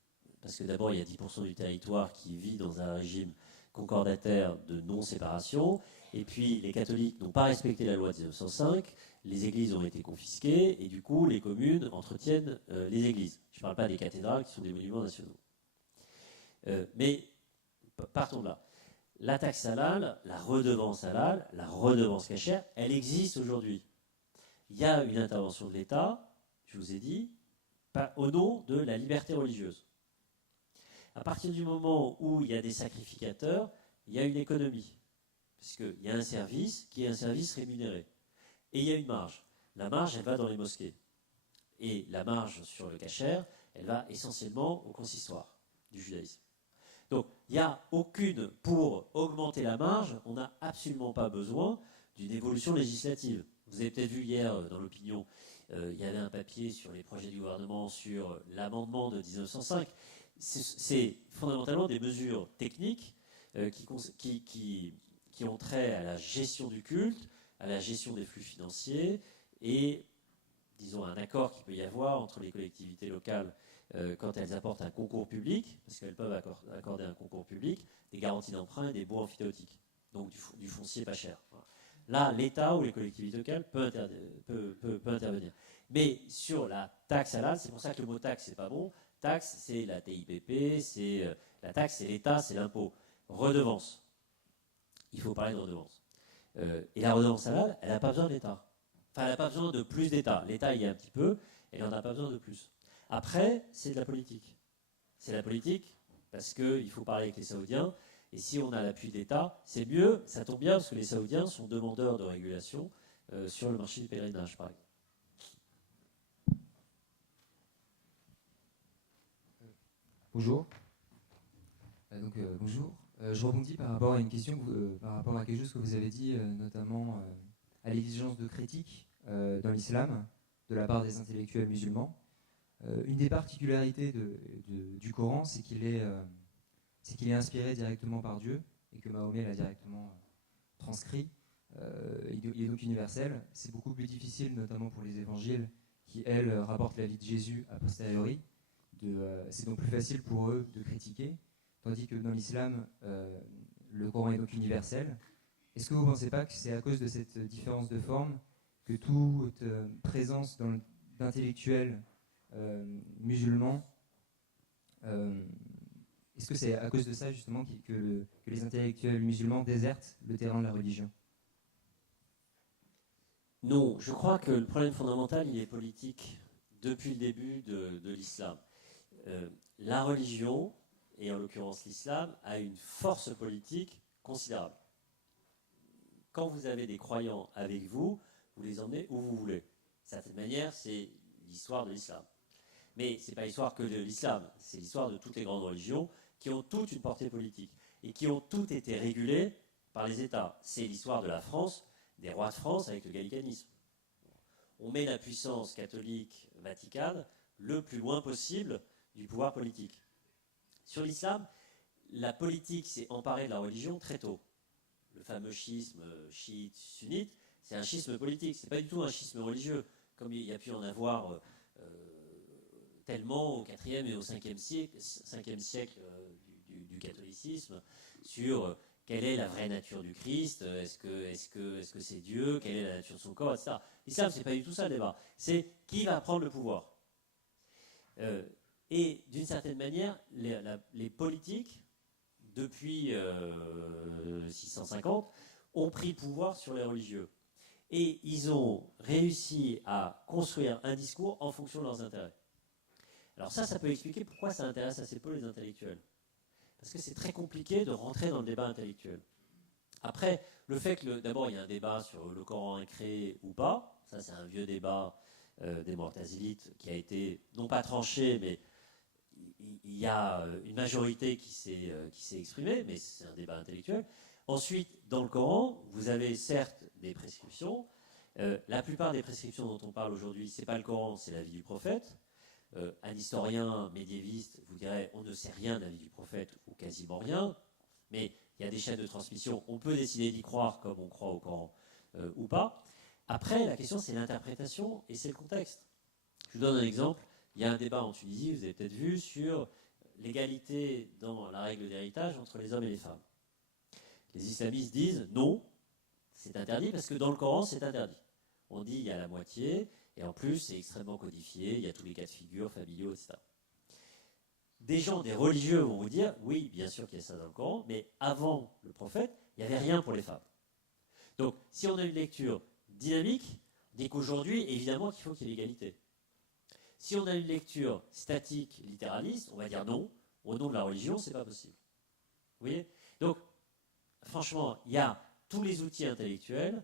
Parce que d'abord, il y a 10% du territoire qui vit dans un régime concordataire de non-séparation. Et puis, les catholiques n'ont pas respecté la loi de 1905. Les églises ont été confisquées. Et du coup, les communes entretiennent les églises. Je ne parle pas des cathédrales qui sont des monuments nationaux. Mais partons de là. La taxe halal, la redevance halal, la redevance cachère, elle existe aujourd'hui. Il y a une intervention de l'État, je vous ai dit, au nom de la liberté religieuse. À partir du moment où il y a des sacrificateurs, il y a une économie. Parce qu'il y a un service qui est un service rémunéré. Et il y a une marge. La marge, elle va dans les mosquées. Et la marge sur le cachère, elle va essentiellement au consistoire du judaïsme. Donc, il n'y a aucune, pour augmenter la marge, on n'a absolument pas besoin d'une évolution législative. Vous avez peut-être vu hier dans l'opinion, il y avait un papier sur les projets du gouvernement sur l'amendement de 1905. C'est fondamentalement des mesures techniques qui ont trait à la gestion du culte, à la gestion des flux financiers et, disons, un accord qu'il peut y avoir entre les collectivités locales quand elles apportent un concours public, parce qu'elles peuvent accorder un concours public, des garanties d'emprunt et des baux amphithéotiques, donc du foncier pas cher. Voilà. Là, l'État ou les collectivités locales peut intervenir. Mais sur la taxe halal, c'est pour ça que le mot taxe, c'est pas bon. Taxe, c'est la TIPP, la taxe, c'est l'État, c'est l'impôt. Redevance. Il faut parler de redevance. Et la redevance halal, elle n'a pas besoin de l'État. Enfin, elle n'a pas besoin de plus d'État. L'État y est un petit peu, elle n'en a pas besoin de plus. Après, c'est de la politique. C'est la politique parce qu'il faut parler avec les Saoudiens. Et si on a l'appui de l'État, c'est mieux, ça tombe bien, parce que les Saoudiens sont demandeurs de régulation sur le marché du pèlerinage, par exemple. Bonjour. Bonjour. Je rebondis par rapport à une question, par rapport à quelque chose que vous avez dit, notamment à l'exigence de critique dans l'islam de la part des intellectuels musulmans. Une des particularités du Coran, c'est qu'il est inspiré directement par Dieu et que Mahomet l'a directement transcrit. Il est donc universel. C'est beaucoup plus difficile, notamment pour les évangiles, qui, elles, rapportent la vie de Jésus a posteriori. C'est donc plus facile pour eux de critiquer. Tandis que dans l'islam, le Coran est donc universel. Est-ce que vous ne pensez pas que c'est à cause de cette différence de forme que toute présence d'intellectuels musulmans, est-ce que c'est à cause de ça justement que les intellectuels musulmans désertent le terrain de la religion? Non, je crois que le problème fondamental, il est politique depuis le début de l'islam. La religion, et en l'occurrence l'islam, a une force politique considérable. Quand vous avez des croyants avec vous, vous les emmenez où vous voulez. De certaine manière, c'est l'histoire de l'islam. Mais ce n'est pas l'histoire que de l'islam, c'est l'histoire de toutes les grandes religions qui ont toutes une portée politique et qui ont toutes été régulées par les États. C'est l'histoire de la France, des rois de France avec le gallicanisme. On met la puissance catholique vaticane le plus loin possible du pouvoir politique. Sur l'islam, la politique s'est emparée de la religion très tôt. Le fameux schisme chiite, sunnite, c'est un schisme politique, ce n'est pas du tout un schisme religieux, comme il y a pu en avoir tellement au IVe et au Ve siècle du catholicisme, sur quelle est la vraie nature du Christ, est-ce que c'est Dieu, quelle est la nature de son corps, etc. L'islam, ce n'est pas du tout ça le débat, c'est qui va prendre le pouvoir. Et d'une certaine manière, les politiques, depuis 650, ont pris pouvoir sur les religieux. Et ils ont réussi à construire un discours en fonction de leurs intérêts. Alors ça peut expliquer pourquoi ça intéresse assez peu les intellectuels. Parce que c'est très compliqué de rentrer dans le débat intellectuel. Après, le fait que, d'abord, il y a un débat sur le Coran incréé ou pas, ça c'est un vieux débat des Mu'tazilites qui a été, non pas tranché, mais il y a une majorité qui s'est exprimée, mais c'est un débat intellectuel. Ensuite, dans le Coran, vous avez certes des prescriptions. La plupart des prescriptions dont on parle aujourd'hui, ce n'est pas le Coran, c'est la vie du prophète. Un historien médiéviste vous dirait on ne sait rien de la vie du prophète, ou quasiment rien, mais il y a des chaînes de transmission, on peut décider d'y croire comme on croit au Coran ou pas. Après, la question c'est l'interprétation et c'est le contexte. Je vous donne un exemple. Il y a un débat en Tunisie, vous avez peut-être vu, sur l'égalité dans la règle d'héritage entre les hommes et les femmes. Les islamistes disent non, c'est interdit parce que dans le Coran c'est interdit. On dit il y a la moitié, et en plus c'est extrêmement codifié, il y a tous les cas de figure, familiaux, etc. Des gens, des religieux vont vous dire oui, bien sûr qu'il y a ça dans le Coran, mais avant le prophète, il n'y avait rien pour les femmes. Donc si on a une lecture dynamique, on dit qu'aujourd'hui, évidemment qu'il faut qu'il y ait l'égalité. Si on a une lecture statique, littéraliste, on va dire non, au nom de la religion, c'est pas possible. Vous voyez? Donc, franchement, il y a tous les outils intellectuels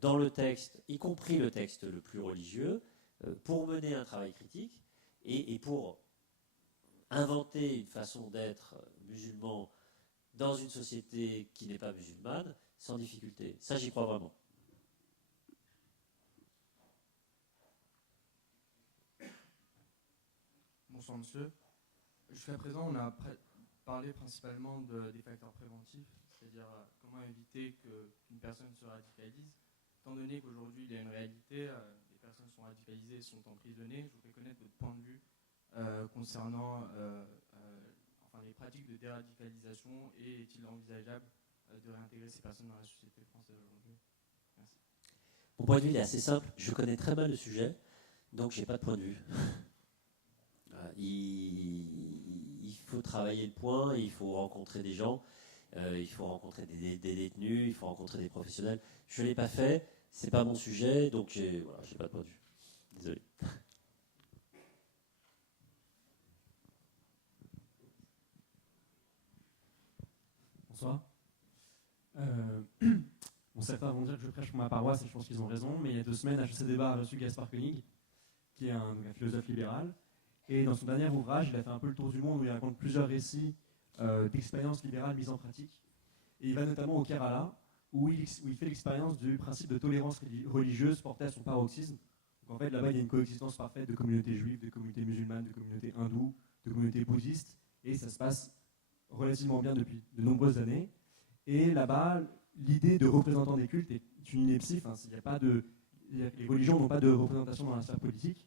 dans le texte, y compris le texte le plus religieux, pour mener un travail critique et pour inventer une façon d'être musulman dans une société qui n'est pas musulmane, sans difficulté. Ça, j'y crois vraiment. Bonsoir monsieur. Jusqu'à présent, on a parlé principalement des facteurs préventifs, c'est-à-dire comment éviter qu'une personne se radicalise. Étant donné qu'aujourd'hui il y a une réalité, les personnes sont radicalisées et sont emprisonnées, je voudrais connaître votre point de vue concernant les pratiques de déradicalisation et est-il envisageable de réintégrer ces personnes dans la société française aujourd'hui? Merci. Mon point de vue il est assez simple, je connais très mal le sujet, donc je n'ai pas de point de vue. Il faut travailler le point, il faut rencontrer des gens, il faut rencontrer des détenus, il faut rencontrer des professionnels. Je ne l'ai pas fait, c'est pas mon sujet, donc j'ai pas de point de vue. Désolé. Bonsoir. Certains vont dire que je prêche pour ma paroisse et je pense qu'ils ont raison, mais il y a 2 semaines, HEC Débat a reçu Gaspard Koenig, qui est un philosophe libéral. Et dans son dernier ouvrage, il a fait un peu le tour du monde où il raconte plusieurs récits d'expériences libérales mises en pratique. Et il va notamment au Kerala, où il fait l'expérience du principe de tolérance religieuse porté à son paroxysme. Donc en fait, là-bas, il y a une coexistence parfaite de communautés juives, de communautés musulmanes, de communautés hindoues, de communautés bouddhistes, et ça se passe relativement bien depuis de nombreuses années. Et là-bas, l'idée de représentant des cultes est une ineptie. Enfin, les religions n'ont pas de représentation dans la sphère politique.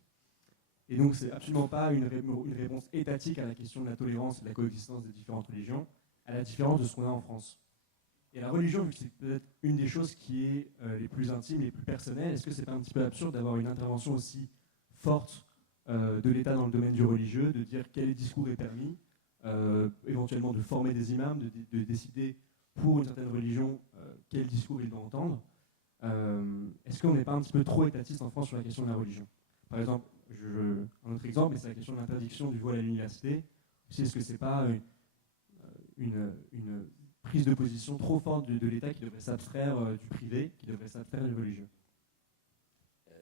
Et donc, c'est absolument pas une réponse étatique à la question de la tolérance et de la coexistence des différentes religions, à la différence de ce qu'on a en France. Et la religion, vu que c'est peut-être une des choses qui est les plus intimes, les plus personnelles, est-ce que c'est pas un petit peu absurde d'avoir une intervention aussi forte de l'État dans le domaine du religieux, de dire quel discours est permis, éventuellement de former des imams, de décider pour une certaine religion quel discours ils doivent entendre. Est-ce qu'on n'est pas un petit peu trop étatiste en France sur la question de la religion? Par exemple, un autre exemple, c'est la question de l'interdiction du voile à l'université. Est-ce que c'est pas une prise de position trop forte de l'État qui devrait s'abstraire du privé, qui devrait s'abstraire du religieux?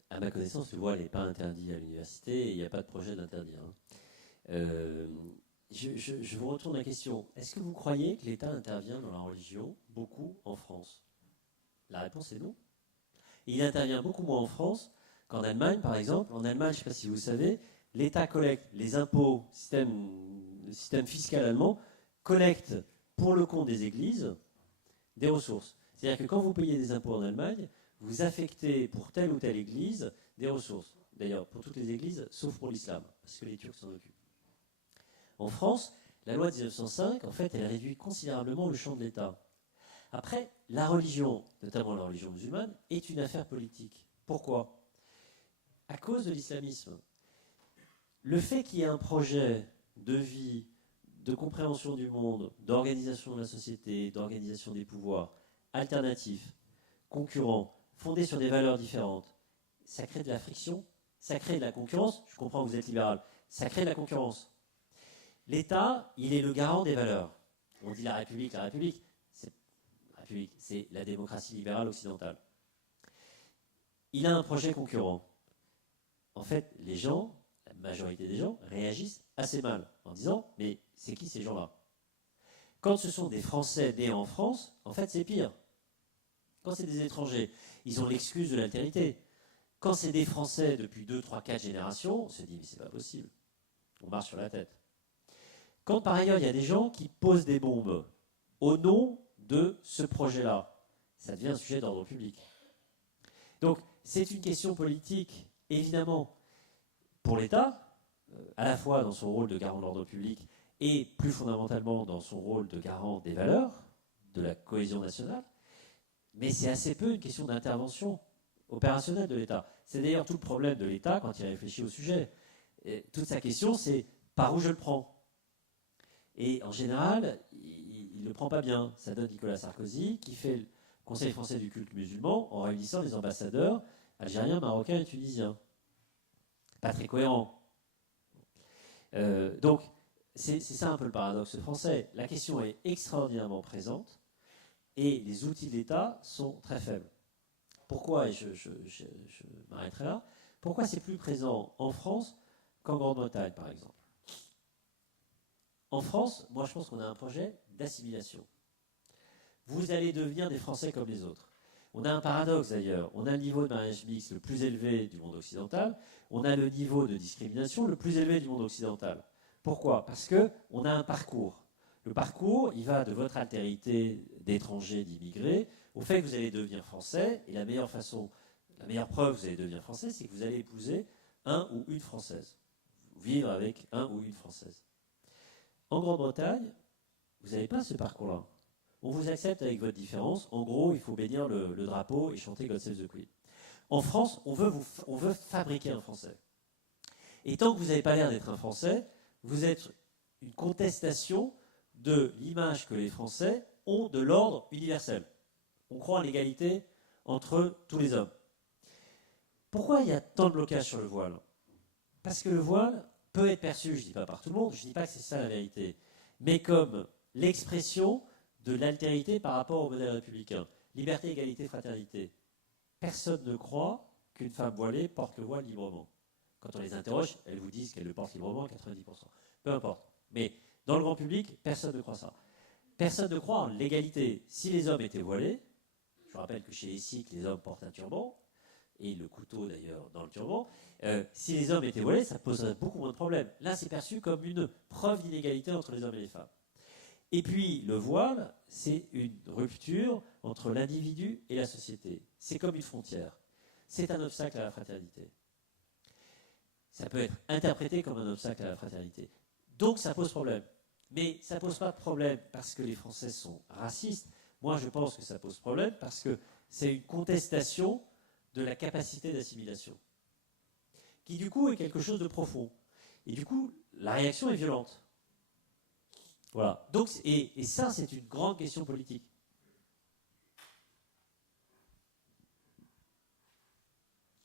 À ma connaissance, le voile n'est pas interdit à l'université et il n'y a pas de projet d'interdire. Je vous retourne la question. Est-ce que vous croyez que l'État intervient dans la religion beaucoup en France? La réponse est non. Il intervient beaucoup moins en France qu'en Allemagne, par exemple. En Allemagne, je ne sais pas si vous savez, l'État collecte les impôts, le système fiscal allemand collecte pour le compte des églises des ressources. C'est-à-dire que quand vous payez des impôts en Allemagne, vous affectez pour telle ou telle église des ressources. D'ailleurs, pour toutes les églises, sauf pour l'islam, parce que les Turcs s'en occupent. En France, la loi de 1905, en fait, elle réduit considérablement le champ de l'État. Après, la religion, notamment la religion musulmane, est une affaire politique. Pourquoi? À cause de l'islamisme. Le fait qu'il y ait un projet de vie, de compréhension du monde, d'organisation de la société, d'organisation des pouvoirs, alternatif, concurrent, fondé sur des valeurs différentes, ça crée de la friction, ça crée de la concurrence. Je comprends que vous êtes libéral. Ça crée de la concurrence. L'État, il est le garant des valeurs. On dit la République, c'est la démocratie libérale occidentale. Il a un projet concurrent. En fait, les gens, la majorité des gens, réagissent assez mal en disant « mais c'est qui ces gens-là » Quand ce sont des Français nés en France, en fait, c'est pire. Quand c'est des étrangers, ils ont l'excuse de l'altérité. Quand c'est des Français depuis 2, 3, 4 générations, on se dit « mais c'est pas possible ». On marche sur la tête. Quand par ailleurs, il y a des gens qui posent des bombes au nom de ce projet-là, ça devient un sujet d'ordre public. Donc, c'est une question politique, évidemment, pour l'État, à la fois dans son rôle de garant de l'ordre public et plus fondamentalement dans son rôle de garant des valeurs, de la cohésion nationale, mais c'est assez peu une question d'intervention opérationnelle de l'État. C'est d'ailleurs tout le problème de l'État quand il réfléchit au sujet. Et toute sa question, c'est par où je le prends? Et en général, il ne le prend pas bien. Ça donne Nicolas Sarkozy, qui fait le Conseil français du culte musulman en réunissant les ambassadeurs algériens, marocains et tunisiens. Pas très cohérent. Donc, c'est ça un peu le paradoxe français. La question est extraordinairement présente et les outils d'État sont très faibles. Pourquoi, et je m'arrêterai là, pourquoi c'est plus présent en France qu'en Grande-Bretagne, par exemple? En France, moi je pense qu'on a un projet d'assimilation. Vous allez devenir des Français comme les autres. On a un paradoxe d'ailleurs. On a le niveau de mariage mixte le plus élevé du monde occidental. On a le niveau de discrimination le plus élevé du monde occidental. Pourquoi? Parce qu'on a un parcours. Le parcours, il va de votre altérité d'étranger, d'immigré, au fait que vous allez devenir Français. Et la meilleure preuve que vous allez devenir Français, c'est que vous allez épouser un ou une Française. Vivre avec un ou une Française. En Grande-Bretagne, vous n'avez pas ce parcours-là. On vous accepte avec votre différence. En gros, il faut bénir le drapeau et chanter God Save the Queen. En France, on veut fabriquer un Français. Et tant que vous n'avez pas l'air d'être un Français, vous êtes une contestation de l'image que les Français ont de l'ordre universel. On croit à l'égalité entre tous les hommes. Pourquoi il y a tant de blocages sur le voile? Parce que le voile peut être perçu, je ne dis pas par tout le monde, je ne dis pas que c'est ça la vérité, mais comme l'expression de l'altérité par rapport au modèle républicain. Liberté, égalité, fraternité. Personne ne croit qu'une femme voilée porte le voile librement. Quand on les interroge, elles vous disent qu'elles le portent librement à 90%. Peu importe. Mais dans le grand public, personne ne croit ça. Personne ne croit en l'égalité. Si les hommes étaient voilés, je rappelle que chez les Sikhs, les hommes portent un turban, et le couteau d'ailleurs dans le turban, si les hommes étaient voilés, ça poserait beaucoup moins de problèmes. Là, c'est perçu comme une preuve d'inégalité entre les hommes et les femmes. Et puis, le voile, c'est une rupture entre l'individu et la société. C'est comme une frontière. C'est un obstacle à la fraternité. Ça peut être interprété comme un obstacle à la fraternité. Donc, ça pose problème. Mais ça ne pose pas de problème parce que les Français sont racistes. Moi, je pense que ça pose problème parce que c'est une contestation de la capacité d'assimilation, qui du coup est quelque chose de profond. Et du coup, la réaction est violente. Voilà. Donc, et ça, c'est une grande question politique.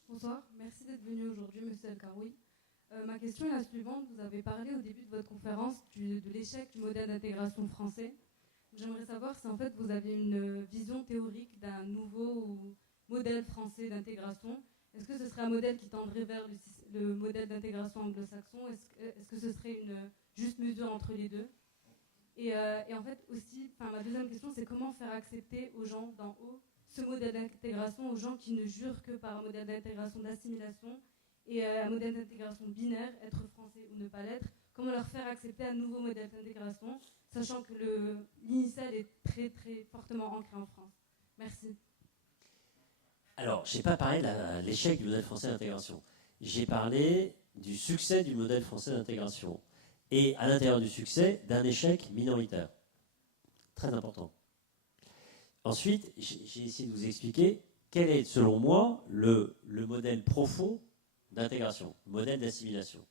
Bonsoir, merci d'être venu aujourd'hui, Monsieur El-Karoui. Ma question est la suivante. Vous avez parlé au début de votre conférence de l'échec du modèle d'intégration français. J'aimerais savoir si en fait vous avez une vision théorique d'un nouveau modèle français d'intégration. Est-ce que ce serait un modèle qui tendrait vers le modèle d'intégration anglo-saxon? Est-ce que ce serait une juste mesure entre les deux? Et en fait aussi, ma deuxième question, c'est comment faire accepter aux gens d'en haut ce modèle d'intégration, aux gens qui ne jurent que par un modèle d'intégration d'assimilation et un modèle d'intégration binaire, être français ou ne pas l'être. Comment leur faire accepter un nouveau modèle d'intégration, sachant que l'initial est très très fortement ancré en France? Merci. Alors, je n'ai pas parlé de l'échec du modèle français d'intégration. J'ai parlé du succès du modèle français d'intégration. Et à l'intérieur du succès, d'un échec minoritaire. Très important. Ensuite, j'ai essayé de vous expliquer quel est, selon moi, le modèle profond d'intégration, le modèle d'assimilation.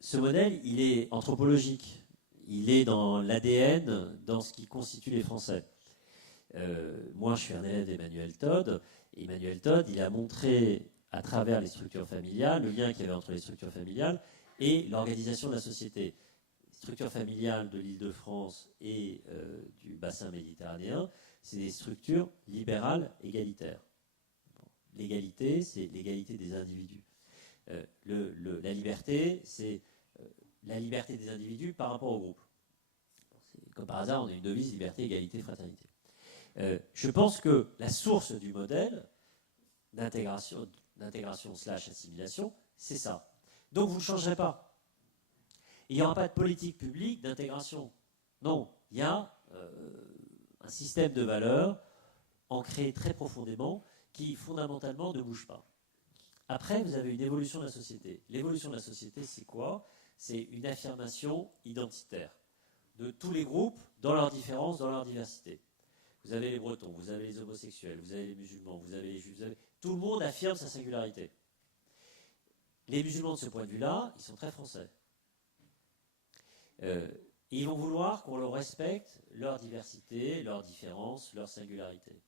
Ce modèle, il est anthropologique. Il est dans l'ADN, dans ce qui constitue les Français. Moi, je suis un élève d'Emmanuel Todd. Emmanuel Todd, il a montré, à travers les structures familiales, le lien qu'il y avait entre les structures familiales et l'organisation de la société. Les structures familiales de l'Île-de-France et du bassin méditerranéen, c'est des structures libérales égalitaires. L'égalité, c'est l'égalité des individus. La liberté, c'est la liberté des individus par rapport au groupe. Comme par hasard, on a une devise liberté, égalité, fraternité. Je pense que la source du modèle d'intégration/assimilation, c'est ça. Donc vous ne changerez pas. Il n'y aura pas de politique publique d'intégration. Non, il y a un système de valeurs ancré très profondément qui fondamentalement ne bouge pas. Après, vous avez une évolution de la société. L'évolution de la société, c'est quoi? C'est une affirmation identitaire de tous les groupes dans leurs différences, dans leur diversité. Vous avez les Bretons, vous avez les homosexuels, vous avez les musulmans, vous avez les juifs, tout le monde affirme sa singularité. Les musulmans, de ce point de vue-là, ils sont très français. Ils vont vouloir qu'on leur respecte leur diversité, leurs différences, leur singularité.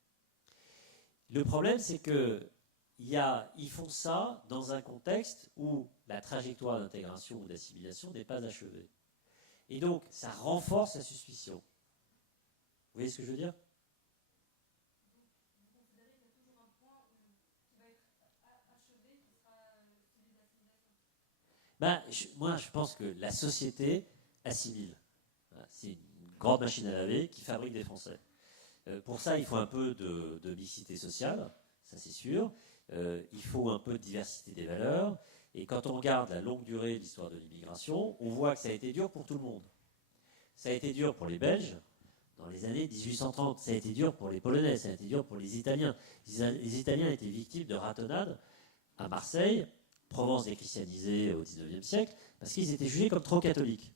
Le problème, c'est qu'ils font ça dans un contexte où la trajectoire d'intégration ou d'assimilation n'est pas achevée. Et donc, ça renforce la suspicion. Vous voyez ce que je veux dire? Vous considérez qu'il y a toujours un point qui va être achevé, qui sera celui d'assimilation? Moi, je pense que la société assimile. C'est une grande machine à laver qui fabrique des Français. Pour ça, il faut un peu de mixité sociale, ça c'est sûr. Il faut un peu de diversité des valeurs. Et quand on regarde la longue durée de l'histoire de l'immigration, on voit que ça a été dur pour tout le monde. Ça a été dur pour les Belges dans les années 1830. Ça a été dur pour les Polonais. Ça a été dur pour les Italiens. Les Italiens étaient victimes de ratonnades à Marseille, Provence déchristianisée au XIXe siècle, parce qu'ils étaient jugés comme trop catholiques.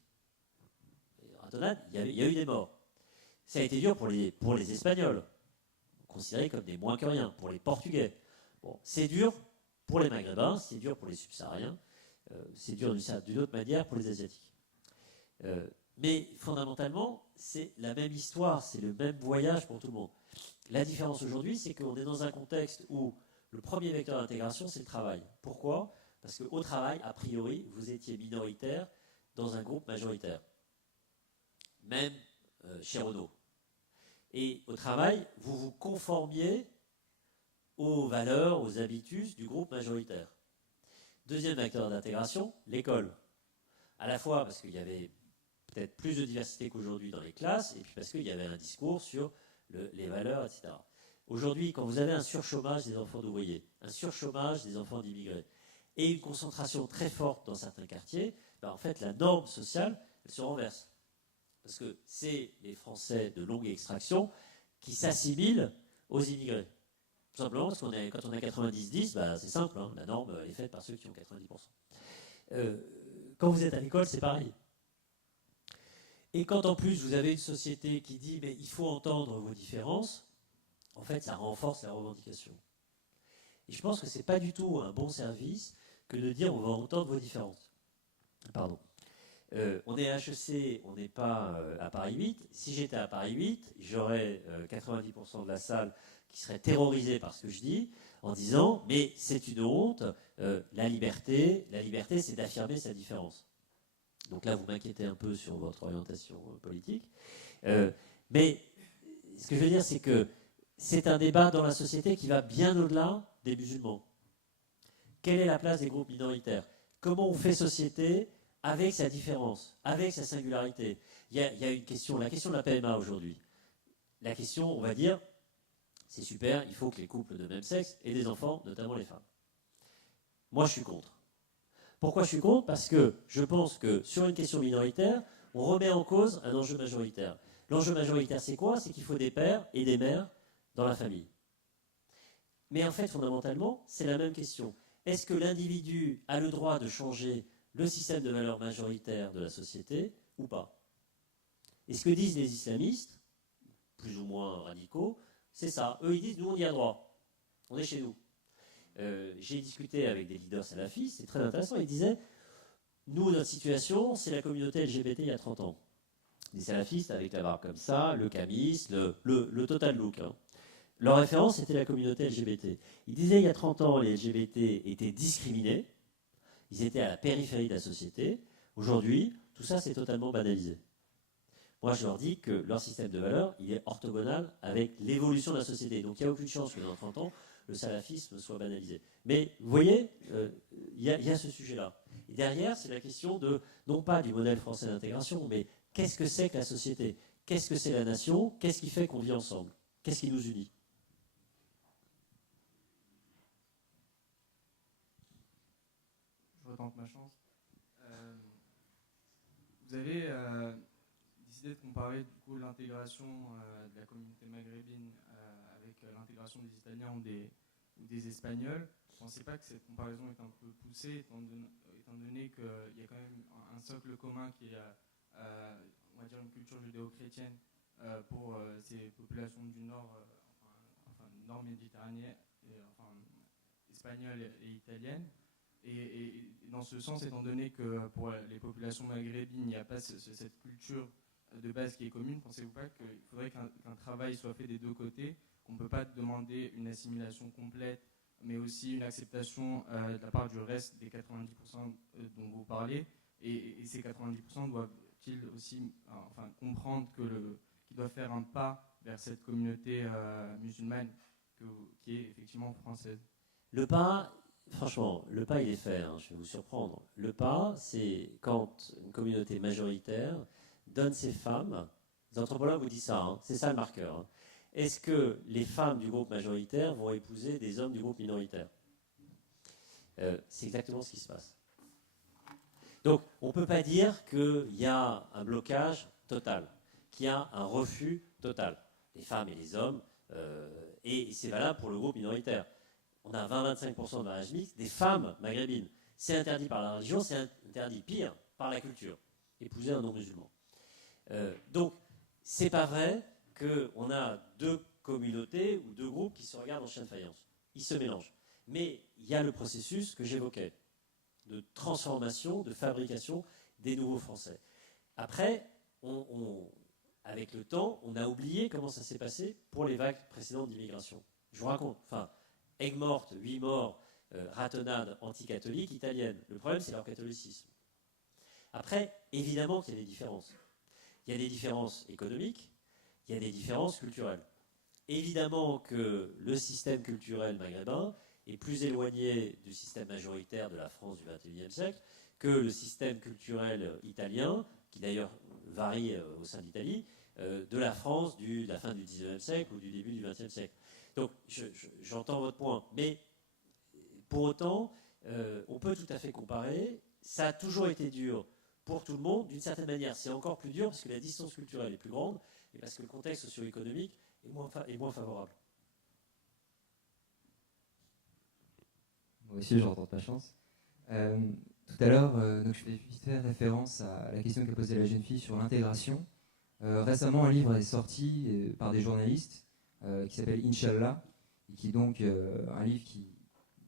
Ratonnades, il y a eu des morts. Ça a été dur pour les Espagnols, considérés comme des moins que rien, pour les Portugais. Bon, c'est dur pour les Maghrébins, c'est dur pour les Subsahariens, c'est dur d'une autre manière pour les Asiatiques. Mais fondamentalement, c'est la même histoire, c'est le même voyage pour tout le monde. La différence aujourd'hui, c'est qu'on est dans un contexte où le premier vecteur d'intégration, c'est le travail. Pourquoi? Parce qu'au travail, a priori, vous étiez minoritaire dans un groupe majoritaire. Même chez Renault. Et au travail, vous vous conformiez aux valeurs, aux habitus du groupe majoritaire. Deuxième vecteur d'intégration, l'école. À la fois parce qu'il y avait peut-être plus de diversité qu'aujourd'hui dans les classes, et puis parce qu'il y avait un discours sur les valeurs, etc. Aujourd'hui, quand vous avez un surchômage des enfants d'ouvriers, un surchômage des enfants d'immigrés, et une concentration très forte dans certains quartiers, ben en fait, la norme sociale, elle se renverse. Parce que c'est les Français de longue extraction qui s'assimilent aux immigrés. Tout simplement parce quand on est 90-10, ben c'est simple, hein, la norme est faite par ceux qui ont 90%. Quand vous êtes à l'école, c'est pareil. Et quand en plus vous avez une société qui dit mais il faut entendre vos différences, en fait ça renforce la revendication. Et je pense que ce n'est pas du tout un bon service que de dire on va entendre vos différences. Pardon. On est à HEC, on n'est pas à Paris 8. Si j'étais à Paris 8, j'aurais 90% de la salle qui serait terrorisée par ce que je dis, en disant mais c'est une honte, la liberté c'est d'affirmer sa différence. Donc là vous m'inquiétez un peu sur votre orientation politique. Mais ce que je veux dire c'est que c'est un débat dans la société qui va bien au-delà des musulmans. Quelle est la place des groupes minoritaires? Comment on fait société avec sa différence, avec sa singularité? Il y a une question, la question de la PMA aujourd'hui. La question, on va dire, c'est super, il faut que les couples de même sexe aient des enfants, notamment les femmes. Moi, je suis contre. Pourquoi je suis contre? Parce que je pense que sur une question minoritaire, on remet en cause un enjeu majoritaire. L'enjeu majoritaire, c'est quoi? C'est qu'il faut des pères et des mères dans la famille. Mais en fait, fondamentalement, c'est la même question. Est-ce que l'individu a le droit de changer le système de valeurs majoritaire de la société ou pas? Et ce que disent les islamistes, plus ou moins radicaux, c'est ça. Eux, ils disent, nous, on y a droit. On est chez nous. J'ai discuté avec des leaders salafistes, c'est très intéressant. Ils disaient, nous, notre situation, c'est la communauté LGBT il y a 30 ans. Des salafistes avec la barbe comme ça, le camis, le total look. Hein. Leur référence, c'était la communauté LGBT. Ils disaient, il y a 30 ans, les LGBT étaient discriminés. Ils étaient à la périphérie de la société. Aujourd'hui, tout ça, c'est totalement banalisé. Moi, je leur dis que leur système de valeurs, il est orthogonal avec l'évolution de la société. Donc, il n'y a aucune chance que dans 30 ans, le salafisme soit banalisé. Mais, vous voyez, il y a ce sujet-là. Et derrière, c'est la question de, non pas du modèle français d'intégration, mais qu'est-ce que c'est que la société? Qu'est-ce que c'est la nation? Qu'est-ce qui fait qu'on vit ensemble? Qu'est-ce qui nous unit? Je retente ma chance. Vous avez décidé de comparer du coup l'intégration de la communauté maghrébine avec l'intégration des Italiens ou des Espagnols. Vous ne pensez pas que cette comparaison est un peu poussée, étant donné qu'il y a quand même un socle commun qui est, on va dire, une culture judéo-chrétienne pour ces populations du Nord, Nord méditerranéen, espagnole et italienne. Et dans ce sens, étant donné que pour les populations maghrébines, il n'y a pas cette culture de base qui est commune, pensez-vous pas qu'il faudrait qu'un travail soit fait des deux côtés, qu'on ne peut pas demander une assimilation complète, mais aussi une acceptation de la part du reste des 90% dont vous parlez, et ces 90% doivent-ils aussi comprendre qu'ils doivent faire un pas vers cette communauté musulmane qui est effectivement française? Le pas... Franchement, le pas, il est fait, hein, je vais vous surprendre. Le pas, c'est quand une communauté majoritaire donne ses femmes, les anthropologues vous disent ça, hein, c'est ça le marqueur. Hein. Est-ce que les femmes du groupe majoritaire vont épouser des hommes du groupe minoritaire? C'est exactement ce qui se passe. Donc, on ne peut pas dire qu'il y a un blocage total, qu'il y a un refus total, les femmes et les hommes, et c'est valable pour le groupe minoritaire. On a 20-25% de mariage mixte des femmes maghrébines. C'est interdit par la religion, c'est interdit pire par la culture. Épouser un non-musulman. Donc, c'est pas vrai qu'on a deux communautés ou deux groupes qui se regardent en chien de faïence. Ils se mélangent. Mais il y a le processus que j'évoquais, de transformation, de fabrication des nouveaux Français. Après, avec le temps, on a oublié comment ça s'est passé pour les vagues précédentes d'immigration. Je vous raconte, Aigues-Mortes, 8 morts, ratonnade anticatholique italienne. Le problème, c'est leur catholicisme. Après, évidemment qu'il y a des différences. Il y a des différences économiques, il y a des différences culturelles. Évidemment que le système culturel maghrébin est plus éloigné du système majoritaire de la France du XXIe siècle que le système culturel italien, qui d'ailleurs varie au sein de l'Italie, de la France de la fin du XIXe siècle ou du début du XXe siècle. Donc j'entends votre point, mais pour autant, on peut tout à fait comparer. Ça a toujours été dur pour tout le monde, d'une certaine manière. C'est encore plus dur parce que la distance culturelle est plus grande et parce que le contexte socio-économique est moins favorable. Moi aussi, j'entends ta chance. Tout à l'heure, donc je fais vite faire référence à la question qu'a posée la jeune fille sur l'intégration. Récemment, un livre est sorti par des journalistes qui s'appelle Inch'Allah, et qui est donc un livre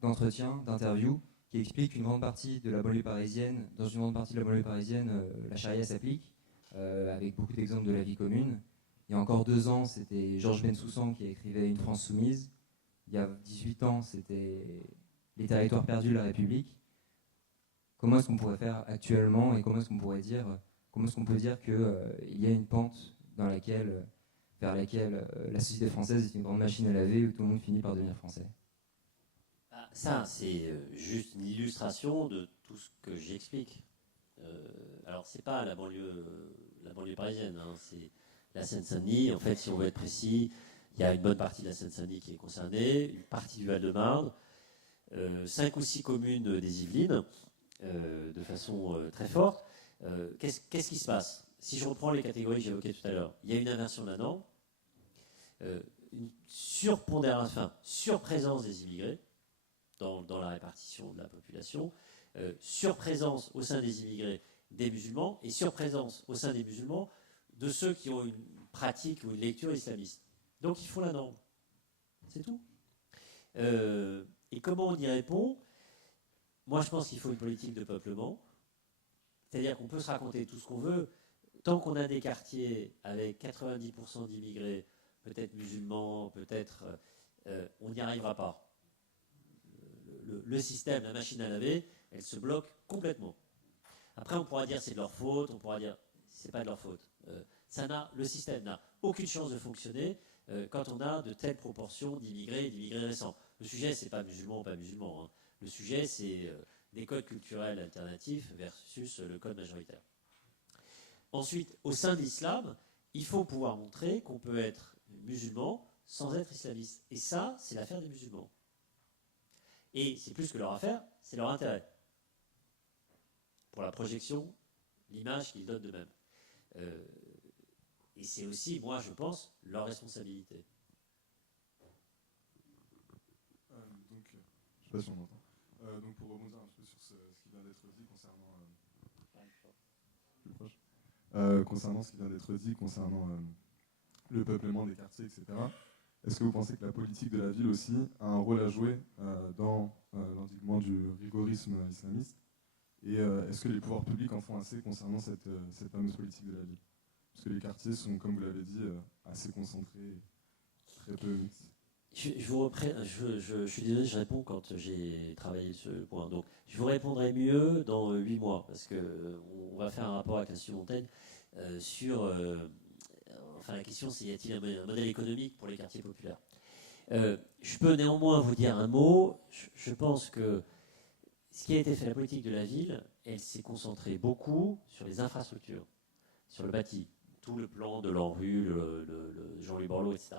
d'entretien, d'interview, qui explique qu'une grande partie de la banlieue parisienne, dans une grande partie de la banlieue parisienne, la charia s'applique, avec beaucoup d'exemples de la vie commune. Il y a encore 2 ans, c'était Georges Bensoussan qui écrivait Une France soumise. Il y a 18 ans, c'était Les territoires perdus de la République. Comment est-ce qu'on pourrait faire actuellement et comment est-ce qu'on peut dire qu'il y a une pente vers laquelle la société française est une grande machine à laver où tout le monde finit par devenir français? Ça, c'est juste une illustration de tout ce que j'explique. Alors, c'est pas la banlieue parisienne, hein, c'est la Seine-Saint-Denis. En fait, si on veut être précis, il y a une bonne partie de la Seine-Saint-Denis qui est concernée, une partie du Val-de-Marne, 5 ou 6 communes des Yvelines, de façon très forte. Qu'est-ce qui se passe? Si je reprends les catégories que j'évoquais tout à l'heure, il y a une inversion de la norme, une surprésence des immigrés dans la répartition de la population, surprésence au sein des immigrés des musulmans et surprésence au sein des musulmans de ceux qui ont une pratique ou une lecture islamiste. Donc il faut la norme. C'est tout. Et comment on y répond? Moi je pense qu'il faut une politique de peuplement. C'est-à-dire qu'on peut se raconter tout ce qu'on veut. Tant qu'on a des quartiers avec 90% d'immigrés, peut-être musulmans, peut-être, on n'y arrivera pas. Le système, la machine à laver, elle se bloque complètement. Après, on pourra dire c'est de leur faute, on pourra dire c'est pas de leur faute. Le système n'a aucune chance de fonctionner quand on a de telles proportions d'immigrés et d'immigrés récents. Le sujet, c'est pas musulman ou pas musulman. Hein. Le sujet, c'est des codes culturels alternatifs versus le code majoritaire. Ensuite, au sein de l'islam, il faut pouvoir montrer qu'on peut être musulman sans être islamiste. Et ça, c'est l'affaire des musulmans. Et c'est plus que leur affaire, c'est leur intérêt. Pour la projection, l'image qu'ils donnent d'eux-mêmes. Et c'est aussi, moi, je pense, leur responsabilité. Donc, je ne sais pas si on entend. Donc, pour rebondir un peu sur ce qui vient d'être dit concernant... plus proche. Concernant ce qui vient d'être dit, concernant le peuplement des quartiers, etc., est-ce que vous pensez que la politique de la ville aussi a un rôle à jouer dans l'endiguement du rigorisme islamiste? Et est-ce que les pouvoirs publics en font assez concernant cette fameuse politique de la ville? Parce que les quartiers sont, comme vous l'avez dit, assez concentrés, très peu mixtes. Je suis désolé, je réponds quand j'ai travaillé ce point. Donc, je vous répondrai mieux dans 8 mois, parce qu'on va faire un rapport avec l'Institut Montaigne sur... la question, c'est y a-t-il un modèle économique pour les quartiers populaires? Je peux néanmoins vous dire un mot. Je pense que ce qui a été fait, la politique de la ville, elle s'est concentrée beaucoup sur les infrastructures, sur le bâti, tout le plan de l'ANRU, le Jean-Louis Borloo, etc.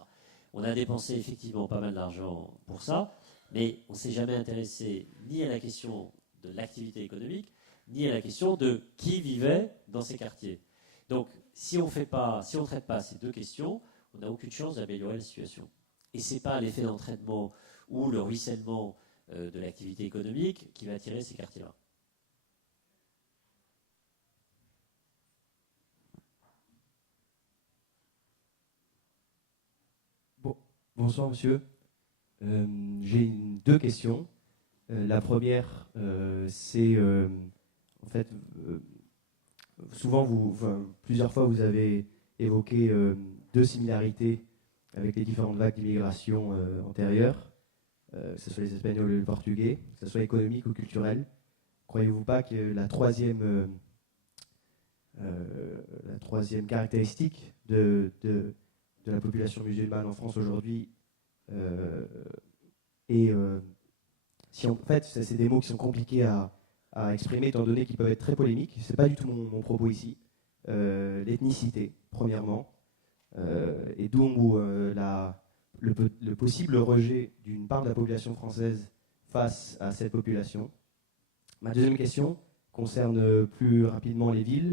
On a dépensé effectivement pas mal d'argent pour ça, mais on ne s'est jamais intéressé ni à la question de l'activité économique, ni à la question de qui vivait dans ces quartiers. Donc, si on ne traite pas ces deux questions, on n'a aucune chance d'améliorer la situation. Et ce n'est pas l'effet d'entraînement ou le ruissellement de l'activité économique qui va attirer ces quartiers-là. Bonsoir monsieur. J'ai deux questions. La première, c'est en fait, souvent plusieurs fois vous avez évoqué deux similarités avec les différentes vagues d'immigration antérieures, que ce soit les Espagnols et les Portugais, que ce soit économique ou culturel. Croyez-vous pas que la troisième caractéristique de la population musulmane en France aujourd'hui est si en fait, c'est des mots qui sont compliqués à exprimer, étant donné qu'ils peuvent être très polémiques. Ce n'est pas du tout mon propos ici. L'ethnicité, premièrement, et d'où le possible rejet d'une part de la population française face à cette population. Ma deuxième question concerne plus rapidement les villes.